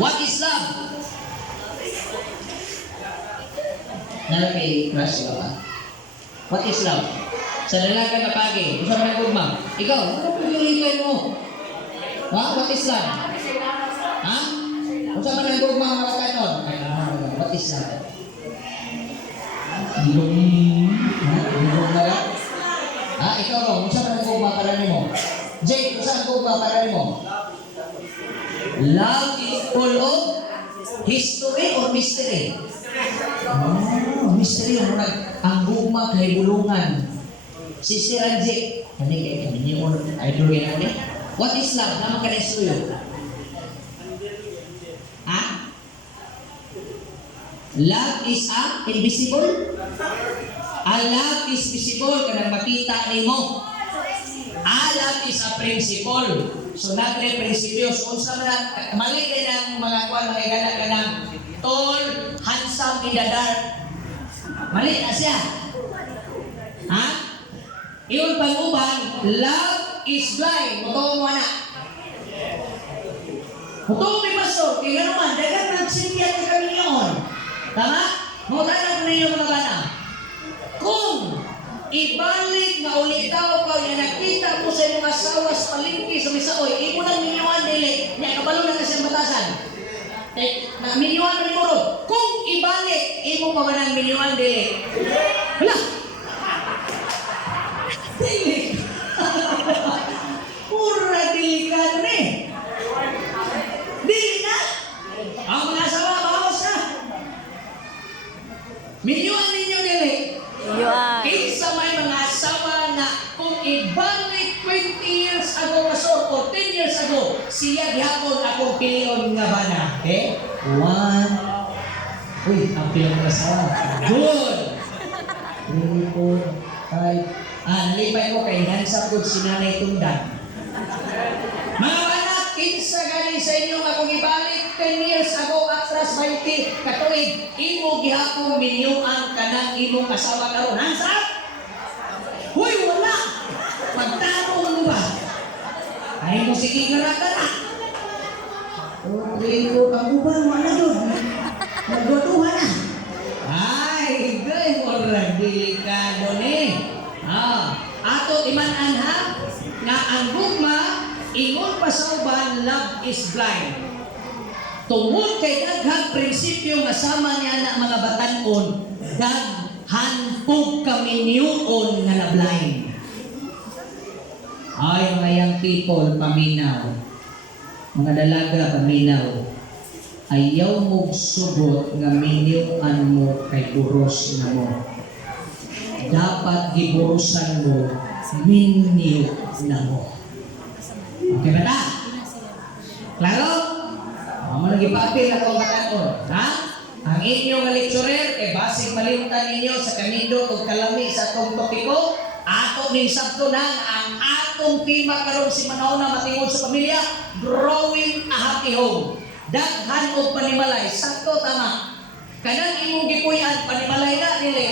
What is love? Nalagay crush ka. What is love? Sa dalaga na pagi, usap na gugma. Ikaw, ano po yung reply mo? Ha? What is love? Ha? Usap na gugma mga kanon. What is love? Ilong na ka? Ha? Ikaw mo, usap na gugma para mo. Jay, usap na gugma para mo. Love is full of history or mystery? Oh, mystery yung ang gugma kay bulungan. Si Sir Angie, kani yung idol yan ako. What is love? Naman ka na isuyo. Ha? Love is invisible? Love is visible, kanang makita ni mo. Love is a principle. So, natin prinsipyo. So, unsa man mali din ang mga kuwan, mga gana ka ng tall, handsome in the dark. Mali na siya. Ha? Iyon pag-uban, love is blind. Mutong mo na. Mutong may pasok. Kaya naman, dagat nagsimpiyan ka kami niyon. Tama? Mutanan ko ninyo mga bana. Kung ibalik nga ulitaw ka, yung nakita mo sa inyong asawa sa palingki, sa misaoy, imo nang minyuan dili. Niya, kabalo na kasi ang batasan. Na minyuan na mo. Kung ibalik, imo pa ba ng minyuan dili? Wala! Dili! Pura delikado na eh. Dili na! Ang mga asawa, bawas na! Minyuan ninyo dili. Kinsa may mga asawa na kung ibalik 20 years ago kasor o 10 years ago, siya gihapon akong piliyon nga bana. Okay? 1. Uy, ang piliyon nga asawa. Good! 3, 4, 5. Nalipay ko kay Hansa Good si Nanay Tundan. Mga anak, kinsa gani sa inyo akong ibalik 10 years ago atras 20 katuig, imo gihapon minyuan kanang imong asawa karon. Hansa? Huy, wala! Magtano mo ba? Ay mo sige nga na. Okay, ako ba? Wala doon. Nagwatuhan na. Ay, gay mo lang delikado ni. Ato imanan ha nga ang gugma ingon pa sa uban, love is blind. Tungod kay daghang prinsipyo nga sama niya na mga batan-on, daghan pug kami niyon nga na blind. Ay mga young people paminaw, mga dalaga paminaw, ayaw mo subot nga minyuan mo kay buros na mo. Dapat giburusan mo, minyo na mo. Okay ba ta? Klaro? Mo nagipapil ako batan-on. Ha? Ang inyong lecturer, basig malimtan ninyo sa kanindo o kalami sa atong topiko, ato ning sabto na ang atong tema karon si Manawna matingod sa pamilya, growing a happy home. Daghan og panimalay, sakto tama. Kanang imong gipuy-an panimalay na dili.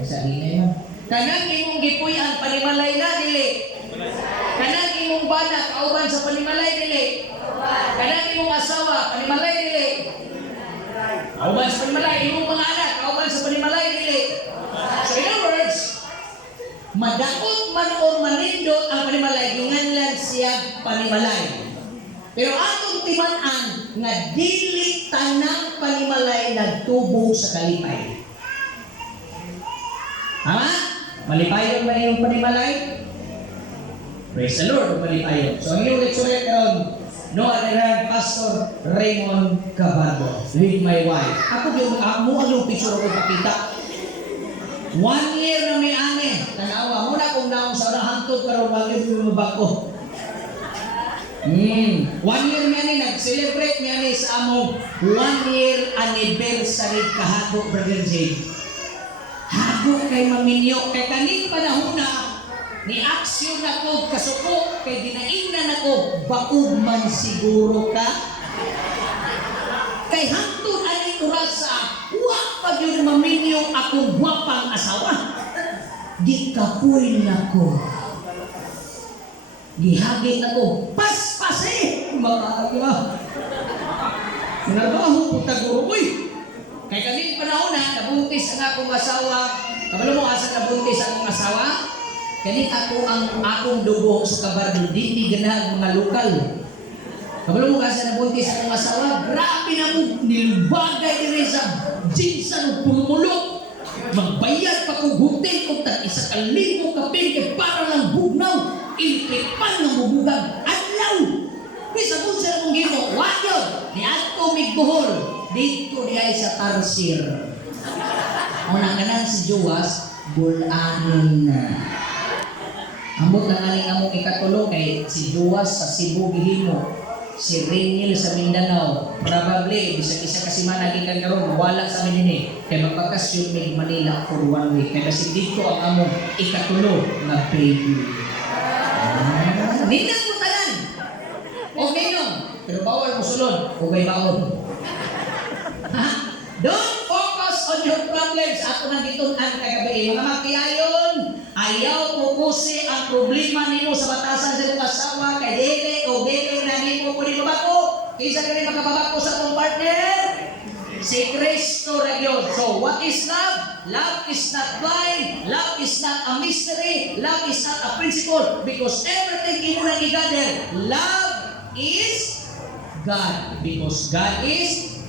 Sa inay man. Kanang imong gipuy-an panimalay na dili. Kanang imong bana kauban sa panimalay dili. Kanang imong asawa panimalay dili. Kauban sa panimalay imong mga anak kauban sa panimalay dili. So in other words, madaot man o manindot ang panimalay, ginganlan siya panimalay. Pero atong timan-an nga dili tanang panimalay nagtubo sa kalipay. Tama? Malipayon ba yung panimalay? Praise the Lord, malipayon. So, ang iyong lecturer karon, no other Pastor Raymond Cabardo, with my wife. Ako yung yung picture ko pakita. 1 year na may ane. Tanawa, muna kung naong sa unang hantod karon wag yung lumabako. 1 year nga ni, nag-celebrate nga ni sa among 1 year anniversary kahapon, Brother Jay. Hago kay maminyo, kay kaning panahon na ni aksyon na ko kasuko, kay ginaingnan ako, baog man siguro ka. Kay hantod aning urasa, wa pag yun maminyo akong gwapang asawa. Gikapoy na ko. Gihagit ako, paspasi! Mga Narabaho po taguro, uy! Kaya kaning panahon na, nabuntis ang akong asawa. Kabalo mo, asa nabuntis akong asawa? Kanit ako ang akong dugo sa kabardo, di ganang mga lokal. Kabalo mo, asa nabuntis akong asawa? Grabe na mo, nilubagay ni sa jinsan o pulumulok. Magbayad pa kong hotel kung isa kalibo kapin kay para lang bugnaw. Ilipipan ng bubugang adlaw. Kisa kung sila mong gino, wagyo, ni Ato Migbohol, dito niya sa Tarsir. Unang kanan si Joas, bulanon na. Amot na nga among ikatulong kay si Joas sa Cebu Gihimo, si Ringil sa Mindanao. Probably, bisa-isa kasi managikan karon wala sa Minini. Kaya magpakasyon may Manila for 1 week. Kaya kasi dito ang among ikatulong na baby. Ninang mo tanan. Okay nun. Pero bawal mo sulod. Okay baon. Don't focus on your problems. Ako nang gitunan kagabi. Mga makiayon, ayaw pupusi ang problema nimo sa batasan sa iyong asawa kay dili o dili na nimo ko di mabako. Kaysa ka rin makababako sa itong partner. Si Kristo ra gyud. So what is love? Love is not blind. Love is not a mystery. Love is not a principle. Because everything imo nang i-gather, love is God. Because God is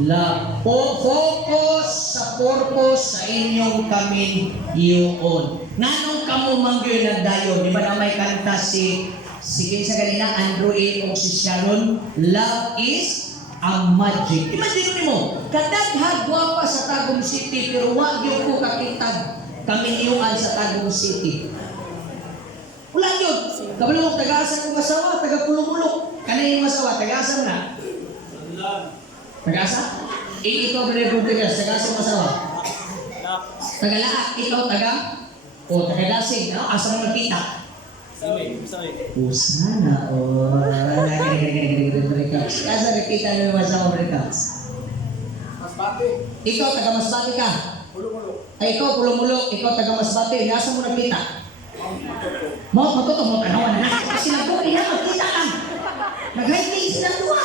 love. Focus sa purpose sa inyong kaminyoon. Nanong kamo mangyoy nagdayon? Di ba na may kanta si sa kanina, Andrew A. o si Sharon, love is a magic. Imagine mo, kadaghan gwapa sa Tagum City, pero wag yung ko kakitag kaminyoan sa Tagum City. Wala yun. Kabalo mo, taga-asa kong asawa, taga-pulong-pulong. Kanay yung asawa, taga-asa mo na? Taga-asa? Ikaw ba rin Rodriguez, taga-asa mo asawa? Taga-laak, ikaw taga? O, taga-dasing, no? Asa mo nagkita? Sana, o. Asa nagkita na yung asawa mo Rikaps? Masbate. Ikaw, taga-Masbate ka? Pulo-pulo. Ay, ikaw, pulong-pulong, ikaw, taga-Masbate. Asa mo nagkita? Matuto mo tanawan na kasi nagbuhay na magkita lang. Nag-hiking sila tuwa.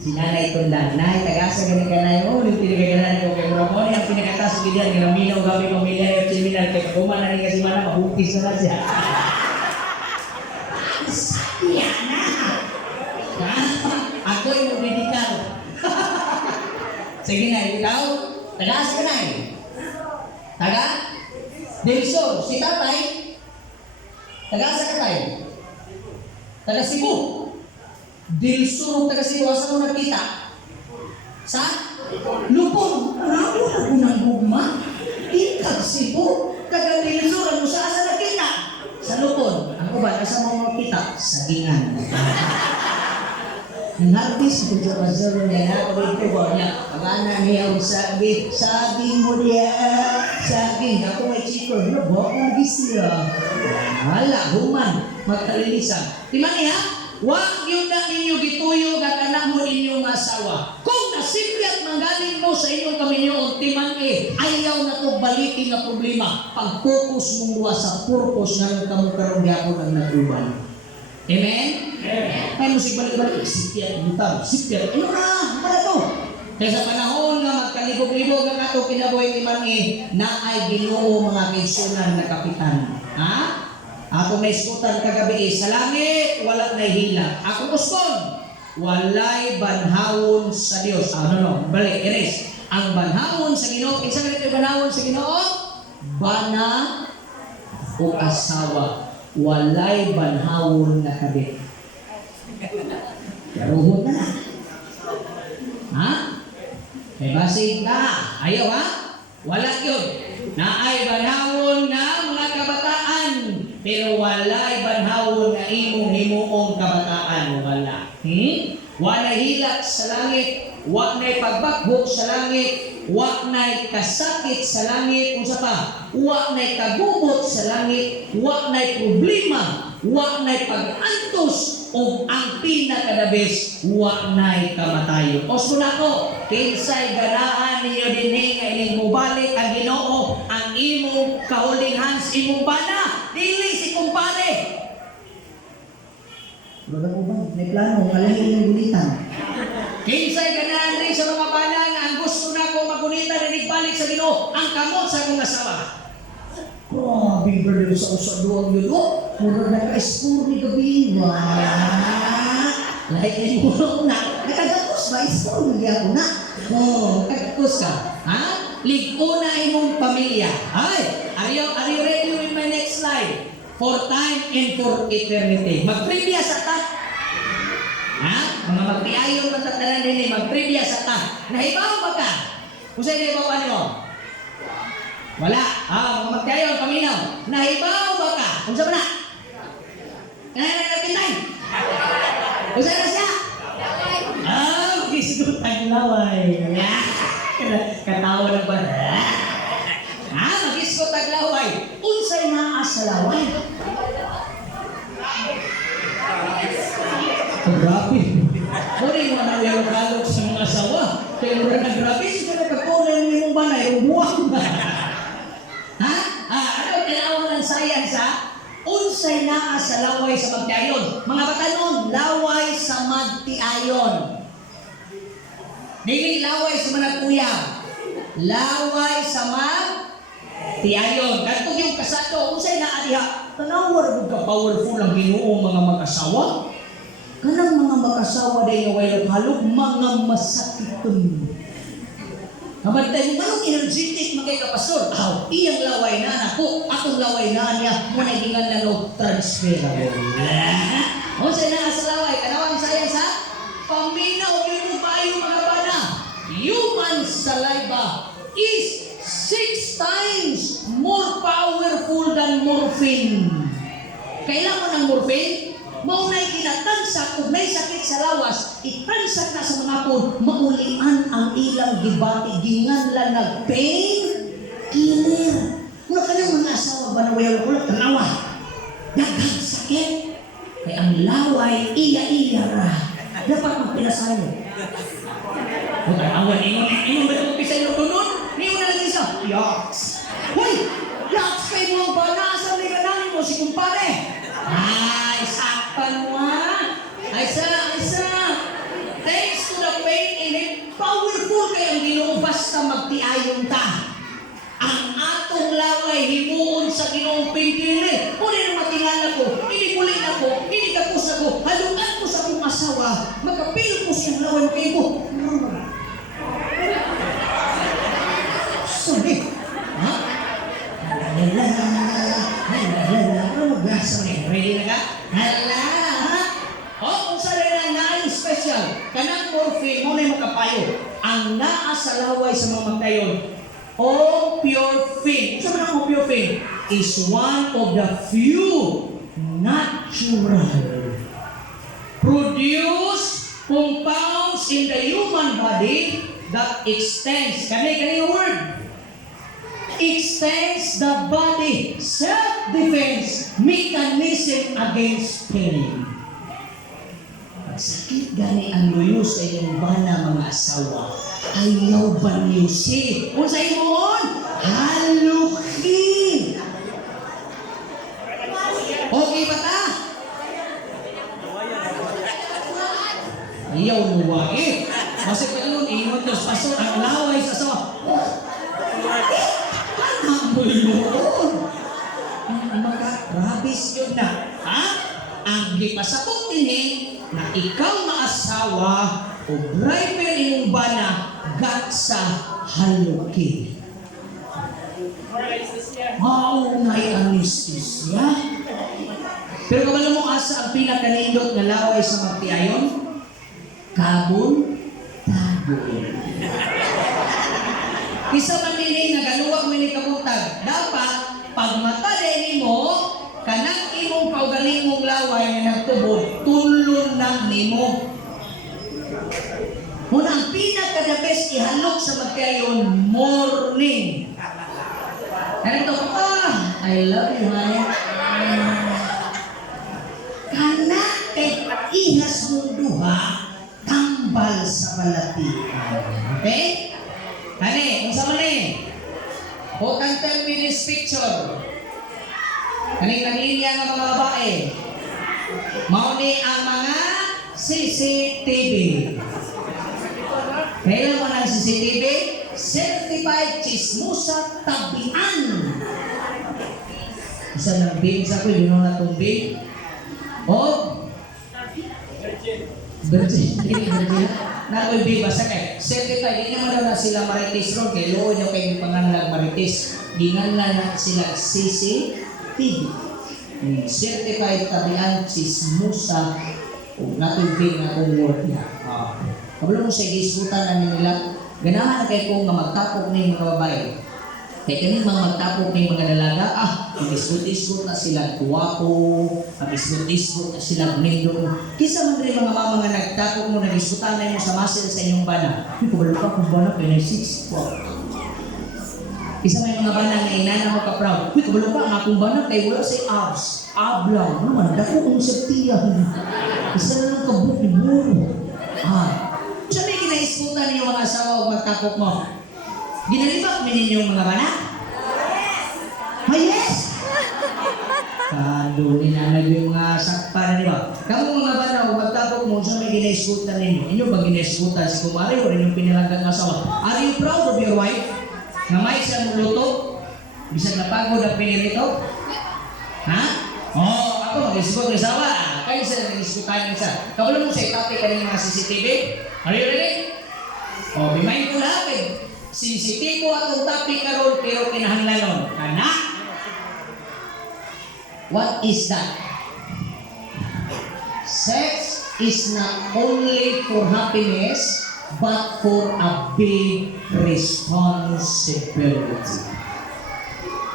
Si Nanay Tundan, Nay, tagasa ganun ka na yun. Yung pinagaganan ko kay Muramoni, ang pinagataso ganyan, ginaminaw kami pamilya yung seminar kay Kakuman na rin kasi mana, mahukis na siya. Yan na! Ako yung medikal. Sige na, ikaw, tagasa ka na eh. Taga? Delso, si tatay, taga-asa ka tayo? Taga Cebu. Delso, taga Cebu, asa mo nakita? Sa? Lupon. Ano na unang gugma? Ikag Cebu. Taga Delso, ano sa asa nakita? Sa Lupon. Ano ba? Asa mo nakita? Sa Gingan. Nang-harvest ko sa pasaro niya, ako dito ba niya, pag-ana niya ang saging mo niya, saging, ako may chiko, ano ba, kung gisira, hala, human, magkalilisan. Timan niya, huwag yun na ninyo gituyo, gaganak mo inyong asawa. Kung nasimple at manggaling mo sa inyong kaminyoon, timan ayaw na to balikin na problema, pag-focus mong luwa sa purpose na nung kamukarong yapon ang natuban. Amen? May musik balik-balik, sipyat, butang, sipyat, ano na, para to? Kaya sa panahon nga magkalibog-libog ang ato kinabuhay ni Mangi, na ay Ginoo mga kaigsunan na kapitan. Ha? Ako may iskutan kagabi, sa langit, wala na hila. Ako kuskon, walay banhawon sa Dios. No, balik, erase. Ang banhawon sa Ginoo, isa ka nito banhawon sa Ginoo? Bana o asawa. Walay banhawon na kabit. Karuhot na na. Ha? May basig na. Ayaw ha? Wala yun. Naay banhawon na mga kabataan. Pero walay banhawon na imong himuong kabataan. Wala. Walay hilak sa langit. Walay pagbaghok sa langit. Walay kasakit sa langit. Unsa pa? Walay kagubot sa langit. Walay problema. Walay pag-antos. O ang pinakadabis, walay kamatayon. O sunako, kinsay ganahan ninyo dinhi nga ining mubalik ang Ginoo, ang imong kahuling hands, imong bana, dili si kumpare. Wala ko ba? May plano, kalahin ng gulitan. Kinsay ganahan rin sa mga bana nga ang gusto na ko magunitan na nagbalik sa Ginoo ang kamot sa akong asawa. Grabe, brother, sa usaduang yun. Oh, mura na ka-score ni gabi. Like ay mura na. Nakagapos ba? Score na ako na. Oh, kagkus ka. Ha? Ligo na imong pamilya. Ay, are you ready with my next slide? For time and for eternity. Mag-trivia sa ta. Ha? Mga magtiayong matatanan din mag-trivia sa ta. Nahibaw ba ka? Kung sa'yo nahibaw ano? Wala. Mga magtiayong paminaw. Nahibaw ba ka? Kung saan ba na? Nananapitay. Kung saan na siya? Gisgot ang laway. Katawa na ba? Magisgot ang laway. Unsay naa sa laway? Grabe. Muna yung mga nalilog sa mga asawa. Kaya mura na grabe. Sige na kakulay mo yung banay. Umuwang ba? Ano tinawag ng science ha? Unsay naa sa laway sa magtiayon. Mga batanon, laway sa magtiayon. Dili laway sa managuyab. Laway sa magtiayon. Kanto yung kasado, unsay naa diha? Tanawar ko ka powerful ang Ginoo mga mag-asawa. Kanang mga mag-asawa day nga way naghalog, mga masakiton. Kabantay mo, manong energetic magay ka pastor? Iyang laway na nako, akong laway na niya, muna gingan na no transferable. O sa naa sa laway, kanawang sayang sa paminaw yung bayo mga bana. Human saliva is 6 times more powerful than morphine. Kailan mo ng morphine? Maunay kinatansak kung may sakit sa lawas, itansak na sa mga pon, maulian ang ilang gibati, ginganlan nag-pain killer. Ano ka ng mga asawa ba na wala ko tanawa? Daghang sakit. Kaya ang laway, iya-iya ra. Dapat magpinasayo. Huwag ay awan, ingon ba itong pisay ng tunod? Ingon na lang isa, yaks. Hoy! Yaks kayo mo ba? Nasa may kananin mo si kumpare? Ay, sakpan mo ha? Ay, isa. Thanks to the pain in it, powerful kayang Ginoo basta magtiayon ta. Ang atong laway himuon sa Ginoong pindili. Muna nang matingala ko, inikulit ako, inikapos ako, halugan ko sa akong asawa, magkapilot ko siyang laway kayo ko. Sorry. Ha? Ready na ka? Hala! Kung sa rin ang special, kanang morphine mo na makapayo. Ang naa sa laway sa mga magtayon, opiophine. Sabi ng opiophine is one of the few natural produced compounds in the human body that extends. Kani word? Extends the body self-defense mechanism against pain. Sakit gani ang luyo sa iyong bana mga asawa. Ayaw ba niyo si? Kung sa imoon, haluki. Okay ba ta? Ayaw mo Kasi kaya nun, ingon ko sa pastor, ang laway sa asawa. Ang bulyon. Mga rabis yun na. Ang gipasabot din na ikaw maasawa o driver imong bana gat sa haluki. Maunay anesthesia. Pero kung mo asa ang pinakanindot na laway sa magtiayon, kabul tabul. Isa man nini nga galuwag man ni kabuntag. Dapat pag mata din mo kanang imong kaugalingong laway nga nagtubod, tulon na nimo. Muna ang pinaka-the best ihalok sa magkayon, morning. Ganito, I love you, honey. Kana kay ihas mong duha, tambal sa balatikan. Okay? Kani, kung sa mani, who can tell me this picture? Kaning naglinya ng mga babae. Mauni ang mga CCTV. Kailan mo ng CCTV? Certified Chismosa Tabian. Isa ng big sa ko, yun na itong big. O? Virgin. Nakoy big basta kay. Certified, hindi naman daw na sila marites ron. Kaya looy daw kayo pangalan marites. Gingan na sila CCTV. Certified Tabian Chismosa. Natubig na itong word niya. Kabalo mo siya, gisgutan na nila. Ganahan na kayo kung magtapok na yung mga babae. Kaya kami mga magtapok na yung mga dalaga, mag-isgot-isgot na sila guwapo, mag-isgot-isgot na sila blindon. Kisa man rin mga mama nga nagtapok mo, nag-isgutan na yung sa muscle sa inyong bana. Hindi ko balo ka kung bana kayo na 6. Kisa may mga bana na inana mo ka-proud. Hindi ko balo ka, ang akong bana kayo wala sa abs. Ablang, naman, dako kong sa tiyan. Isa na lang kabuk ni Buro. Siya may ginaiskutan niyo mga asawa o magtapok mo. Ginalibak mo ninyong mga bana? Yes! Kado ni nanay yung mga sakpa na diba? Kamu mga bana o magtapok mo, siya may ginaiskutan ninyo. Inyo ba ginaiskutan si kumari o inyong pinalanggang asawa? Are you proud of your wife? Na may siyang luto? Bisag napagod ang pinirito? Ha? Ako mag-isgot ng asawa. Kayo sila nag-iskutan ng isa. Kabalo mo siya, itapi ka ng mga CCTV. Are you ready? Be mindful ha. CCTV atong topic karon pero kinahanglanon. Anak? What is that? Sex is not only for happiness but for a big responsibility.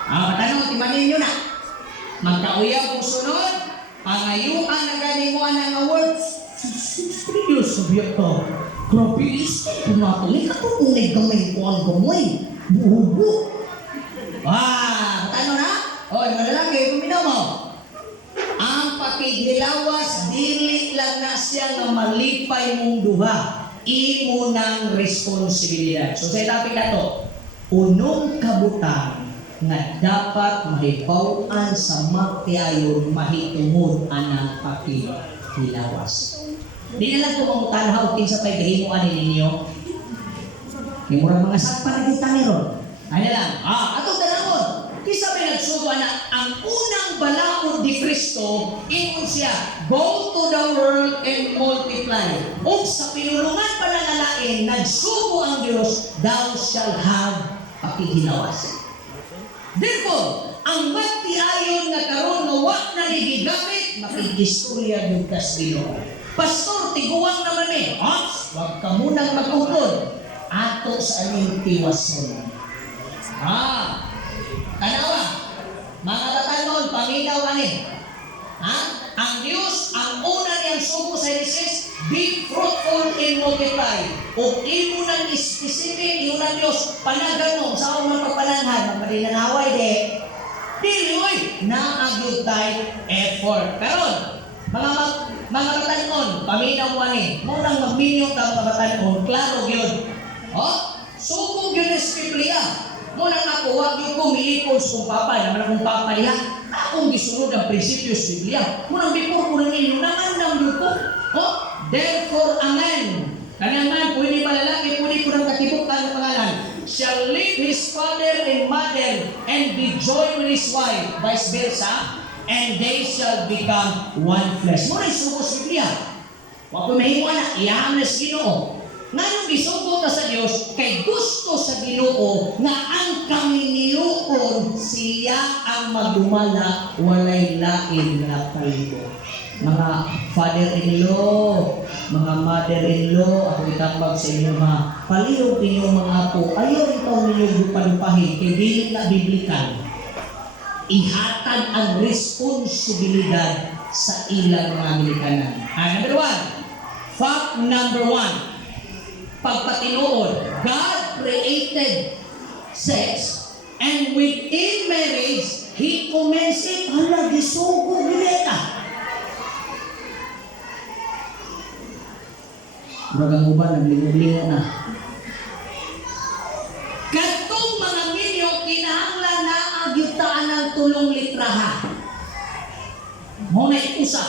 Matanong, timanin nyo na. Magkauyaw kung sunod, pangayuan na gani mo ang awards. Serious, sabiyak ka. Grabe, tumatuli ka to kung naggamay ko ang gamoy. Buhubo. Ano na? Mga lalaki, puminaw mo. Ang pakighilawas, dili lang na siya nga malipay mong duha. Imo ng responsibilidad. So sa topic na to, unong kabutang nga dapat mahibaw-an sa magtiayon mahitungod anang pakighilawas. Di na lang kung tanaw kinsa pa'y gahimuan ninyo. Yung mga sakpa na kita meron. Ano lang, atong tanawon. Kisa may nagsugo na ang unang balaod ni Kristo, ingon siya, go to the world and multiply. O sa pinulungan pa ng alain, nagsugo ang Diyos, thou shall have pakighilawas. Therefore, ang magtiayon na karon nga wa na gigamit, makigistorya yung kasino. Pastor, tiguang naman wag ka munang magtungkod. Ato sa aling tiwason. Kanawa, mga tatanon, paminaw ang Diyos, ang una niyang sugo sa Genesis, be fruitful and multiply. O imo nang specific, yun ang Diyos, panaganong, sa umang pagpananhan, magpalinanaway Dili, naagyod tayo effort. Karon, mga katanon, paminaw mo munang magminyo ta mga katanon, klaro yun. Sugong yun is Biblia. Munang ako, wag yung kumiipos kung papa, naman akong papa niya. Akong gisunod ang prinsipyo sa Biblia. Munang before ko nang inyo, nangandam yun ko. Therefore, amen. Kanaman, pwede malalaki, pwede ko ng katibukan ng pangalan. Shall leave his father and mother and be joined with his wife, vice versa, and they shall become one flesh. Muna isugo sa Biblia. Huwag ko mahimo na, iyaham na sa Ginoo. Nga nung isugo na sa Diyos, kay gusto sa Ginoo nga ang kaminiyoon siya ang magdumala, walay lain na kayo. Mga father-in-law, mga mother-in-law, ako itambag sa inyo mga palihog ninyo mga apo, ayaw ikaw ninyo lupalupahin, kay dili na biblikal. Ihatag ang responsibilidad sa ilang mga milikanan. Number 1, fact number 1, pagpatinuod, God created sex and within marriage, He commenced it. Hala, gisugo, bileta. Bagang uban, naglingo-lingo na. Katong mga minyo, kinahanglan na agyutaan ng tulong litraha. Muna usa.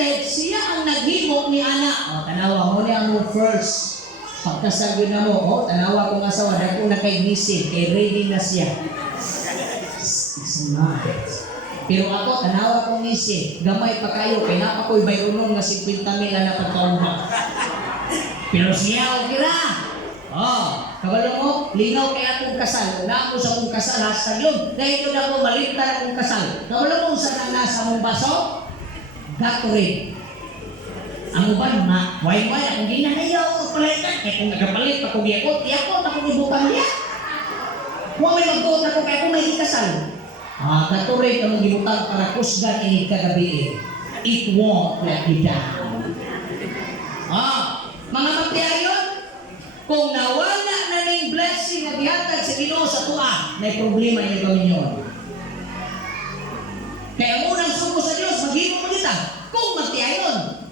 created, siya ang naghimo ni ana. O, tanawa mo niya mo first. Pagkasal yun na mo, o, tanawa kong asawa, dahil kung nakainisip, kay ready na siya. Pero ako, tanawa kong isip, gamay pa kayo, kaya napakoy bayronon nga 50 mil na napagkauma. Pero siya, okay na. Kabalo mo, lingaw kay akong kasal. Na ako sa akong kasal, hashtag yun. Dahil yun ako, maligtan akong kasal. Kabalo mo sa nang nasa mong baso, gato rin. Ang uban, way-way, akong ginanayaw ko palitan. Eh kung nagapalit, akong giyakot, akong ibutang niya. Kung may magbuot ako, kaya kung may ikasal. Gato rin akong ibutang para kusgan ini kagabi. It won't let you down. Mga magtiayon, kung nawala na ng blessing na bihatag sa Ginoo sa tuwa, may problema niyo gawin yun. Kaya ang unang suko sa Diyos, maghimo mo kita. Kung magtiayon,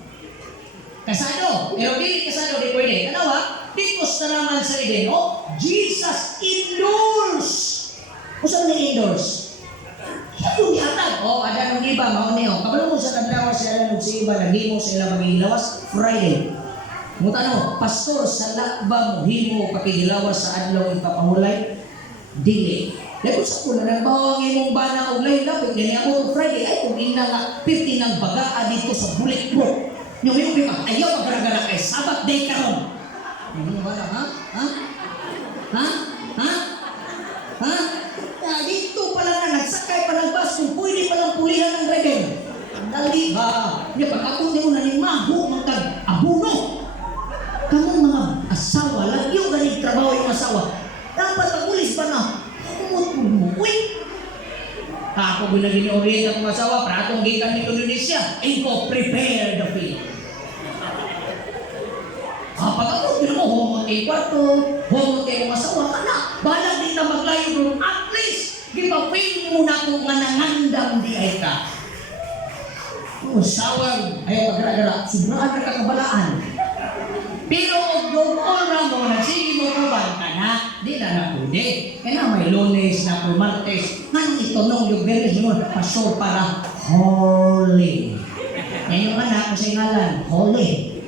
kasado, pero dili kasado, di pwede. Kanawa, dikos na naman sa Eden, Jesus endorse. Kung saan na-endorse? Siya yung bihatag. Ada nung iba, mauniyo. Kabalo mo sa kadlawas, siya nung si iba, naghimo sa ilang magilawas, Friday. Mutano, pastor, sa lakba mo, himo, kapigilawas sa adlaw yung papahulay, dili. Dahil sa kuna, nagbawang imong bana o lain lapit, ganyan ako Friday, ay kung ina nga, 50 ng bagaa dito sa bulletproof. Yung pa, ayaw magaragara kay Sabbath day karon. Ano ba na, dito pala na, nagsakay pa ng bus, kung pwede palang pulihan ng rebel. Dali ba? Pagkakong di mo nanimaho, magkag-abuno. Kamong mga asawa, lagyo ganing trabaho yung asawa. Dapat mag-ulis pa na. Ako ginagin-orient akong asawa, para atong gikan ni Indonesia. Inko, prepare the field. Pag ako, mo, humot kayo kwarto, humot kayo asawa, kana, balag din na maglayo doon. At least, gipapin mo na kung manangandam di ay ka. Usawag, ay pag-gara-gara, sobraan na kakabalaan. Pero yung oras mo, nagsige mo ko ba, di na pwede. Kaya may Lunes na po, Martes, nga itonong yung Beres mo, pastor para holy. Yan yung anak ko sa ngalan, holy.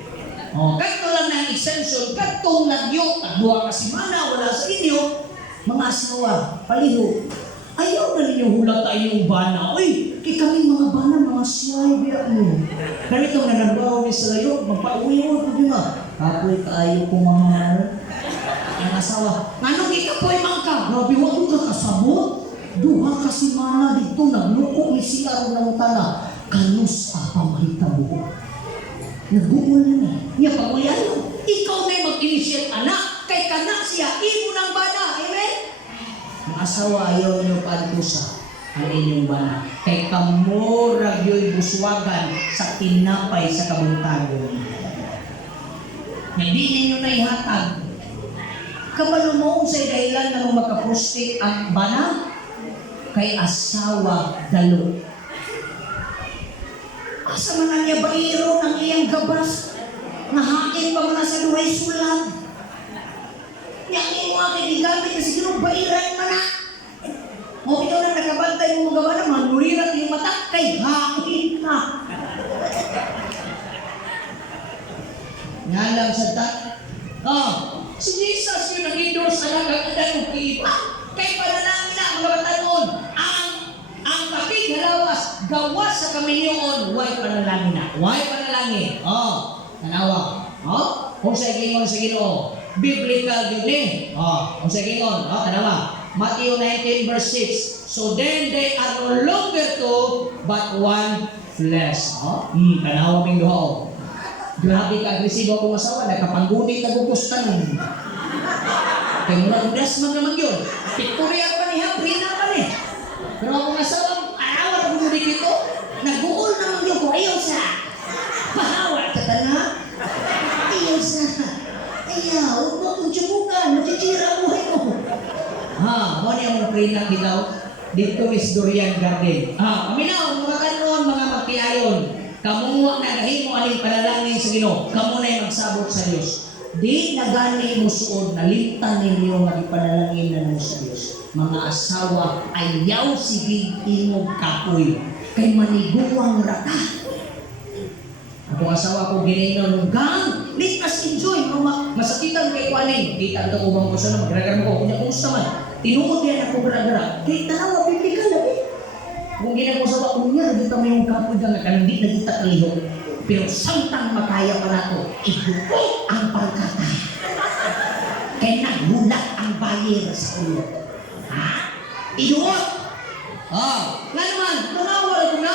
Kato lang na extension, katong nagyo, dua ka simana, wala sa inyo, mga asawa, paliho. Ayaw na ninyo hula tayong bana. Uy, kaming mga bana, mga siyay, biya nyo. Ganito na nagbawa ni sa layo, magpa-uwi mo, kung yun na. Kapoy tayo kumamahal. Ang asawa, anong ikapoy mga ka? Grabe, wag ka kasabot. Duha ka simana dito, nagluko ni siya rin ng tala. Kanus ang pamahita mo. Nag-uul na. Niya pag-ulian, ikaw na mag-initiate anak. Kay kanak siya, imo ng bana. Amen? Ang asawa, ayaw niyo pantusa ang inyong bana. Kay kamurag yo'y buswagan sa tinapay sa kabuntagon. Hindi ninyo na ihatag. Kabalo mo sa dahilan na makaprostate ang bana kay asawa dalo. Asa man niya bairo ng iyang gabas, nahain pa man sa duhay sulat. Yang imo ang gigamit kasi kino bairan man na. O ito na nakabantay mo mga bana, manulirat yung mata kay hain ka. Ngalang sa ta. Si Jesus yung nag-endorse sa nagkakadang ng iba. Kay panalangin na mga batanon, ang kapigalawas, gawas sa kaminyoon, why panalangin na? Why panalangin? Tanawa. Kung sa ikingon sa Ginoo, biblical yun eh. Kung sa ikingon, tanawa. Matthew 19 verse 6. So then they are no longer two, but one flesh. Tanawa ming duha. Grabe ka agresibo akong asawa, nagkapanggunit na gugustan. Kaya mula udas man naman yun. Victoria pa ni Haprina pa ni. Pero akong asawa, araw na bumuli kito, nag-uol naman yun ko, ayaw sa. Pahawa ka ta na. Ayaw sa. Ayaw, huwag mo akong tsubukan, matitira buhay mo. Mo niya mong prina bitaw. Dito is Durian Garden. Aminaw, mga kanon, mga magpiayon. Kamuha na gahimo aling panalangin sa Ginoo. Kamu na magsabot sa Dios. Di na gani mo suod na limtan ninyo nga ipanalangin na sa Dios. Mga asawa, ayaw sigig imong kapoy kay maniguang raka. Kung asawa ko ginainom nung gang, let us enjoy. Masakitan kay Kuanin. Kita ito ko bang gusto na magragar mo ko. Kung kumusta man, tinuod yan ako gara-gara. Kaya tanawa, bibigyan na eh. Kung ginagawa sa wakong niya, dito may yung kapoy ka nga kanang di na kita kalihok. Pero samtang makaya pa na ito, ibuko ang pagkata. Kaya naghulat ang bayir sa ulo. Ha? Inuot! Nga naman, nanawal ko na,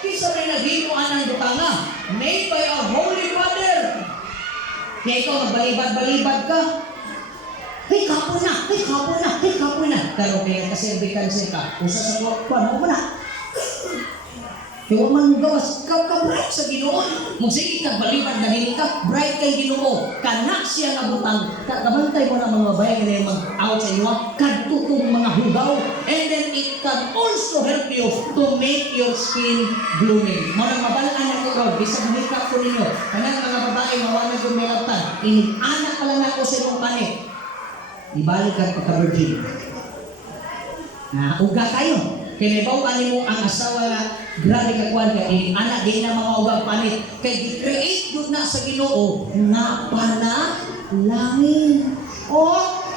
kisa may naghimuan ng butanga, made by our Holy Father. Kaya ikaw, magbalibad-balibad ka. Hey, kapoy na! Hey, kapoy na! Hey, kapoy na! Pero kaya kaserbikansi ka, usa sa kuwan mo na. Kaya man mo gawas, ka-bright sa Ginoo. Magsige ka, balibad na ka, bright kay Ginoo. Kanak siya nga butang. Kabantay mo na mga bayan na yung mag-out sa inyo, kadtutong mga hugaw. And then it can also help you to make your skin blooming. Marang mabalaan na ko raw, bisag makeup ko ninyo. Kanang mga babae, mawanag yung melatan. Anak ka lang ako sa imong panit. Ibalik ka pagka-virgin. Uga kayo. Kinibaw mo ang asawa na grabe ka kuwan ka. Anak din na mga ugang panit. Kaya i-create yun na sa Ginoo na panalangin.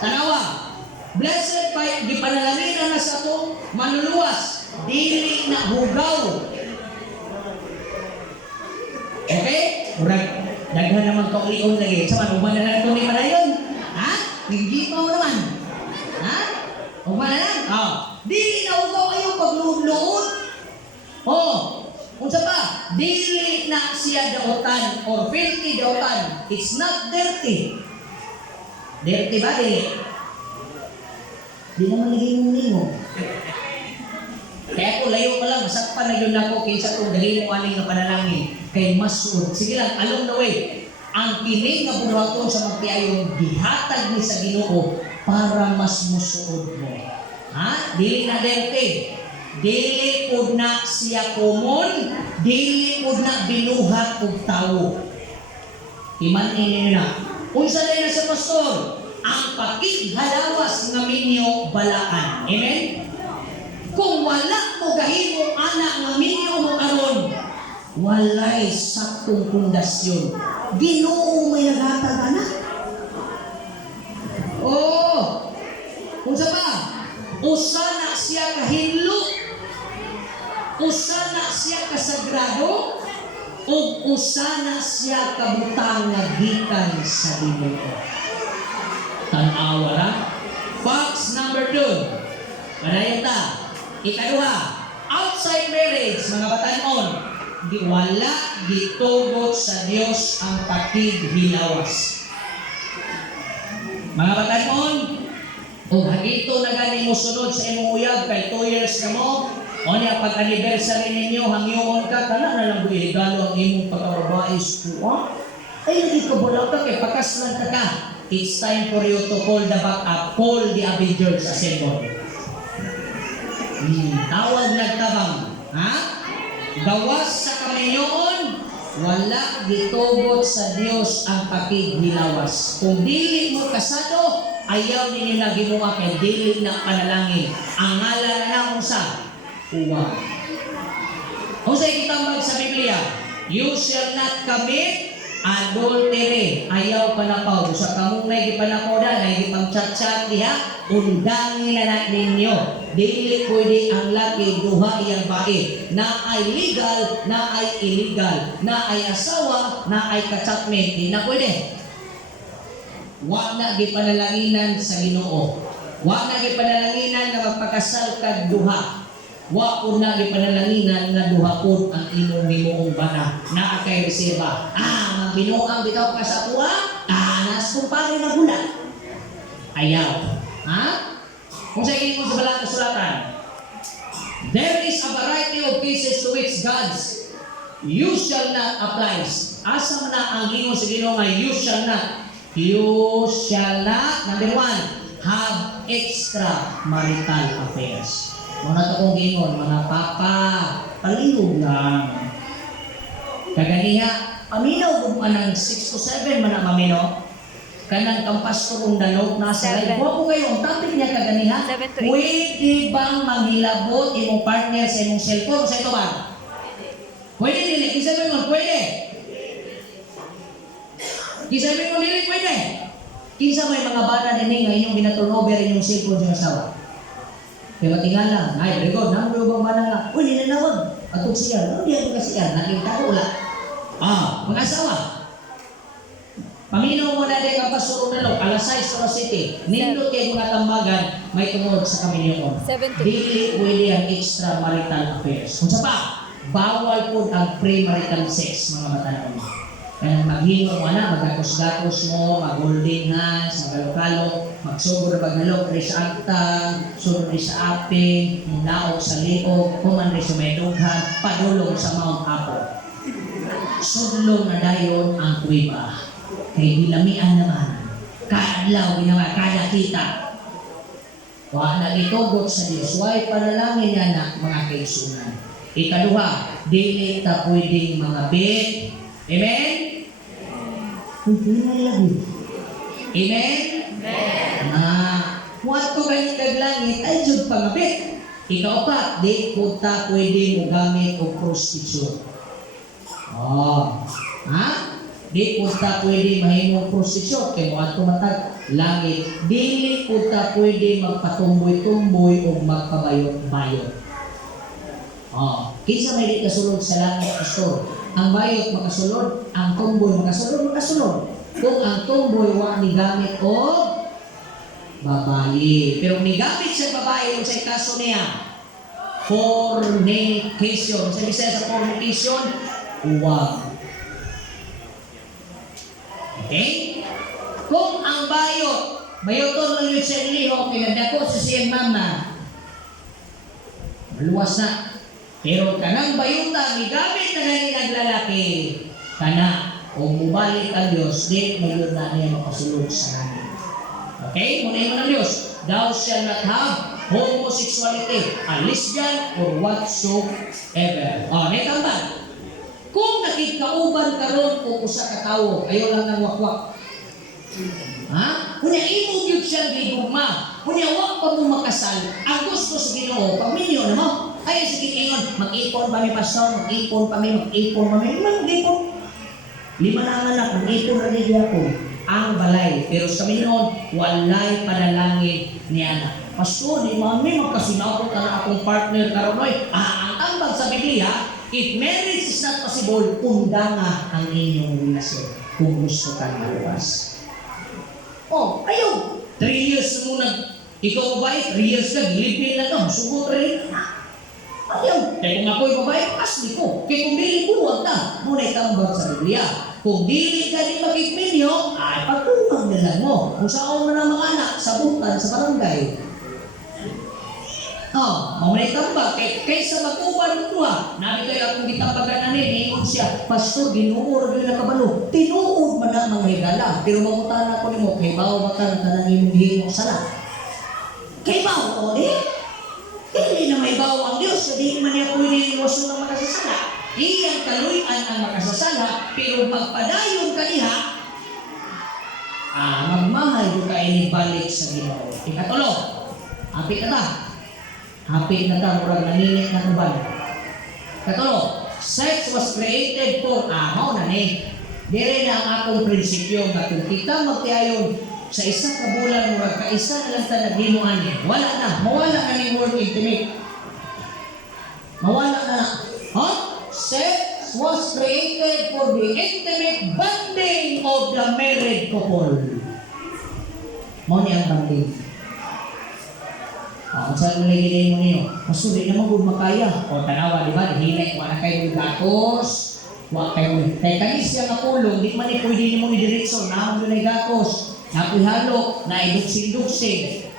Tanawa. Blessed by di panalangin na sa to manluluwas. Dili na hugaw. Okay? Murag, daghan naman kaulion lagi. Sama, umana na ito ni Marayon. Ha? Hindi pa naman. Ha? Umana lang? Dili na ugaw kayo pagluod-luod. Unsa pa? Dili na siya dautan or filthy dautan. It's not dirty. Dirty ba? Dili. Di naman naging-lingo. Kaya ako layo pa lang, masakpan na yun ako kaysa kung dali mo aning na panalangin kay masud. Sige lang, along the way. Ang kining nga buhaton sa magtiayong gihatag ni sa Ginoo para mas musuod mo. Ha? Dili na dirty. Dili pud na siya common, dili pud na binuhat og tawo. Iman-inin na. Unsa na sa pastor? Ang pakighalawas nga minyo balaan. Amen? Kung wala mo gahimong anak nga minyo mo aron, walay saktong pundasyon. Ginoo may naghatag anak. Unsa pa? Usa na siya kahinlo, usa na siya kasagrado, o usa na siya kabutang nga gikan sa Ginoo. Tan-awa ra. Facts number 2. Kanayon ta. Ikaduha, outside marriage, mga batanon, wala gitugot sa Dios ang pakighilawas. Mga batanon, kung hagito na gani mo sunod sa imong uyab kay 2 years na mo, o niya pag-anniversary ninyo, hangyoon ka, kana na lang buhigalo ang imong pagkababae school. Ay, hindi ka bulak ka, kay pakaslan ka ka. It's time for you to call the backup, call the Avengers assemble. Tawag nagtabang. Ha? Gawas sa kaminyoon, wala gitugot sa Dios ang pakighilawas. Kung dili mo kasado, ayaw ninyo na ginuha kay dili na panalangin. Ang ngalan na kung sa uwa. Kung sa ikitambag sa Biblia, you shall not commit adultery. Ayaw panapaw. Sa kamong may gipanapoda, may gipang-chat-chat diha, undangin na ninyo. Dili pwede ang laki duha iyang bae. Na ay legal, na ay illegal. Na ay asawa, na ay kachatment. Di na pwede. Wa na gipanalanginan sa Ginoo. Wa na gipanalanginan na magpakasal kag duha. Wa po na gipanalanginan nga duha po ang imong himuong bana na kay reserba. Binuang bitaw ka sa tuwa, nas kumpare na gulat. Ayaw. Ha? Kung sa mo sa balang kasulatan, there is a variety of cases to which God's you shall not applies. Asa man na ang hingo sa Ginoo nga you shall not. You shall not, number 1, have extra marital affairs. Muna ito kong gingon, mga papa, palihog lang. Kaganiha, aminaw kung anang 6 to 7 man ang mamino, kanang kampastor kong danog, nasa live. Huwag ko kayo, ang topic niya kaganiha, 7 to 8. pwede bang manghilabot imong partner sa imong cellphone? Sa ito ba? Pwede din, isa mo yun, pwede. Kisa mo dili pwede. Kinsa may mga bana din nga inyong ginaturnover inyong cellphone sa asawa. Kaya matingala, ay, very good, nang bang bana nga, uy, ninanawag. Atong siya, ano diyan kasi yan, nakita ko wala. Mga asawa. Paminaw mo na din ang pasuro na lo, alas 6 oras city. Nindot kayo mga tambagan, may tungod sa kaminyoon. 70. Dili pwede ang extramarital affairs. Kung sa pa, bawal po ang premarital sex, mga matanaw. Kaya maghimo mo na, magakos-gakos mo, mag-holding hands, magalokalo, magsugod na paghalok, rin sa aktang, sunod rin sa aping, naog sa liog, kuman rin sa may dughan, padulong sa Mount Apo. Sudlong na dayon ang kuwiba. Kay dilamian naman, kaadlaw ginawa, kada kita. Wala itugot sa Diyos, why panalangin yan na mga kaisunan. Ikaduha, dili ta pwedeng mga bit. Amen? Hindi na lagi. Amen? Huwag ko kayo kaglangit, ay jud pangabit. Ikaw di po ta pwede mo gamit o prostitute. Di po ta pwede mahimong prostitute. Kaya mo ato matag langit. Dili po ta pwede magpatumboy-tumboy o magpabayot-bayot. Kinsa may di kasulod sa langit, pastor? Ang bayot makasulod, ang tumboy makasulod. Kung ang tumboy wa ni gamit o babae. Pero ni gamit sa babae kung sa kaso niya, fornication. Sa bisaya sa fornication, huwag. Okay? Kung ang bayoton mo yung siya liho, pinadako sa siyang mama, maluwas na. Pero kanang bayuta, migamit na ganyan naglalaki, kana, o mubalik ang Diyos, di mayon na niya makasulog sa langit. Okay? Muna yun ng Diyos, thou shall not have homosexuality, a lesbian, or whatsoever. Naitambal. Kung nakikauban ka ron o usa ka tao, ayaw lang ng wakwak. Kunya imong yun siyang gigugma. Kunya wak pa mo makasal. Ang gusto sa Ginoo, pag minyo na mo, ay sige ingon, mag-ipon pa mi pastor, mag-ipon pa mi. Mag-ipon. 5 na ang anak, mag-ipon rin ako. Ang balay. Pero sa Ginoo, walay panalangin ni anak. Pastor, di mami, magkasinakot na akong partner karonoy. Ang tambag sa Biblia, if marriage is not possible, undanga ang inyong relasyon kung gusto ka maluwas. Ayaw! 3 years muna, ikaw babae, 3 years ka, gilipin na ka, sugot rin. Ayaw! Kung ako'y babae, pasli ko. Kaya kung dili ko, huwag ka. Muna'y tambag sa Biblia. Kung dili ka din makikminyo, ay pagtulog na lang mo. Kung saan mo na mga anak, sabutan sa barangay. Mamunay tambag. Kaysa mag-uwan mo duha, nabi kayo akong gitambagan na ingon siya, Pastor, ginuor yun na kabalo. Tinuod man ang mga higala. Pero mamutan ako ni mo, kay bao matan ka nang imong hihimong sala. Kay bao, hindi na may bao ang Diyos, hindi man niya pwede iwaso ng makasasala. Iyang kaluyan ang makasasala, pero pagpadayon ka niya, magmahal ko ka inibalik sa Ginoo. Ikatulo, apit na ta. Hapit na ta, murag naninit na uban. Katulo, sex was created for, mao na ni. Dire na ang akong prinsipyo nga kung kita magtiayon sa isa ka bulan, murag kaisa na lang ta naghimuan niya. Wala na, mawala na ni word intimate. Mawala na. Sex was created for the intimate bonding of the married couple. Mao ni ang bonding. Saan mo nagiging mo niyo? Masuli naman kung makaya. Tanawa, di ba? Hinay, wala kayo gakos. Wala kayo. Kaya kanis siya makulong, di man pwede niyo mong idiretso. Naman doon ay gakos. Nakuhalo, na iduksing-duksing.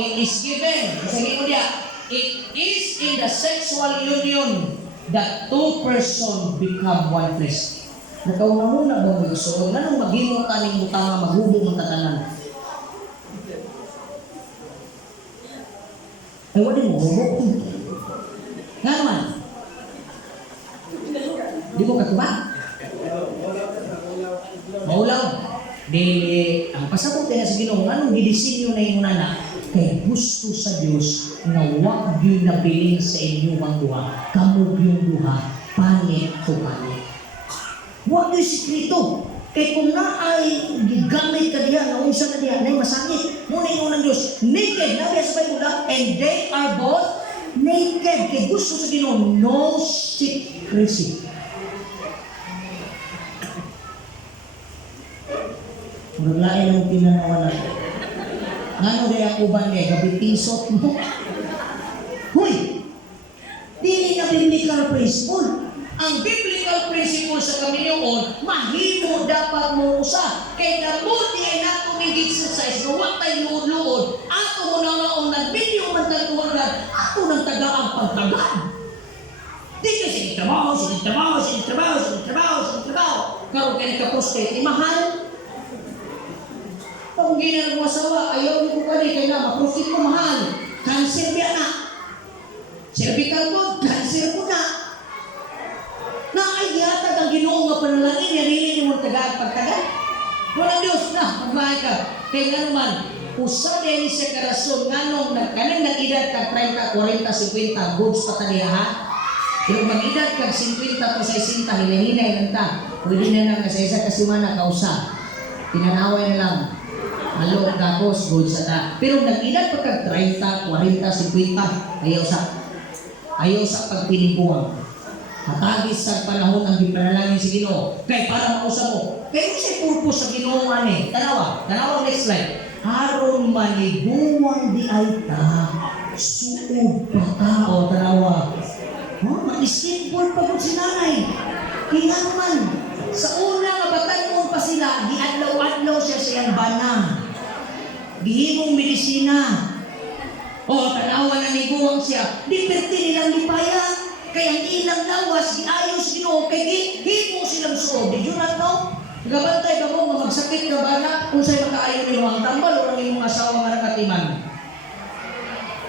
It is given. Sabi mo niya, it is in the sexual union that two persons become one flesh. Nakauna-una ba mo gusto? Ganun maghimo ka ng butang maghubog ng tatanan. Wala mo humok. Nga naman. Di mo katuba? Maulaw. Dili, ang pasabot na sa Ginoo, anong gidisinyo na yung nana? Kay gusto sa Diyos na huwag yun nabiling sa inyong ang duha. Kamog yung duha, panit to panit. Huwag yung sikrito. Kay kung na ay gigamit ka diha, nga unsa ka diha, na masakit. Muna yung unang Diyos, naked, nabi sa Bible and they are both naked. Kay gusto sa Ginoo, no secrecy. Maglain ang pinanawalan. Ngano rin ako ba niya, gabitisot mo? Huy! Dili na biblical principle. Ang biblical principle sa kami noon, mahimo dapat mo usa. Kaya nabuti ay nato ng exercise, gawa tayo luod-luod. Ato mo na naon, nagbidyo man tagtuwanan, ato nang tagaang pagtagan. Di ka sige trabaho. Karoon ka nagka-prostate, mahal. Kung ginang mo asawa, ayaw ni ko kani, kaya na, ma-prostate ko mahal. Cancer biya na. Cervical ko, cancer ko na. Na ay yata ang Ginoo nga panalangin, yarili ni mo tagaan pagtagan. Walang Diyos na, magmahay ka. Kaya nga naman, usa din siya karason, nganong kanang nag-edad kag 30, 40, 50, goods pa taniya ha? Pero mag-edad kag 50 to 60, hinahinay lang ta. Pwede na lang sa isa kasimana kausa. Tinanaway na lang. Malong gagos, goods sa ta. Pero nag-edad pa kag 30, 40, 50, ayaw sa pagpinibuang. Matagis sa panahon ang gipanalangin si Ginoo. Kay para mausa mo. Kaya kasi purpose sa Ginoo ani. Tanawa next slide. Aron maniguwang di ay ta. Suod pa tao, tanawa. Mag-skateboard pa kung si nanay. Kaya naman, sa una nga batayon pa sila, giadlaw-adlaw siya sa iyang bana. Gihimong medisina. Tanawa na niguwang siya. Di perti nilang lipayan. Kaya ang ilang lawas, giayos Ginoo, kay himo silang suod. Did you not know? Gabantay ka mo, magsakit ka ba na kung sa'yo makaayon ninyo ang tambal o ang inyong asawa nga nakatiman.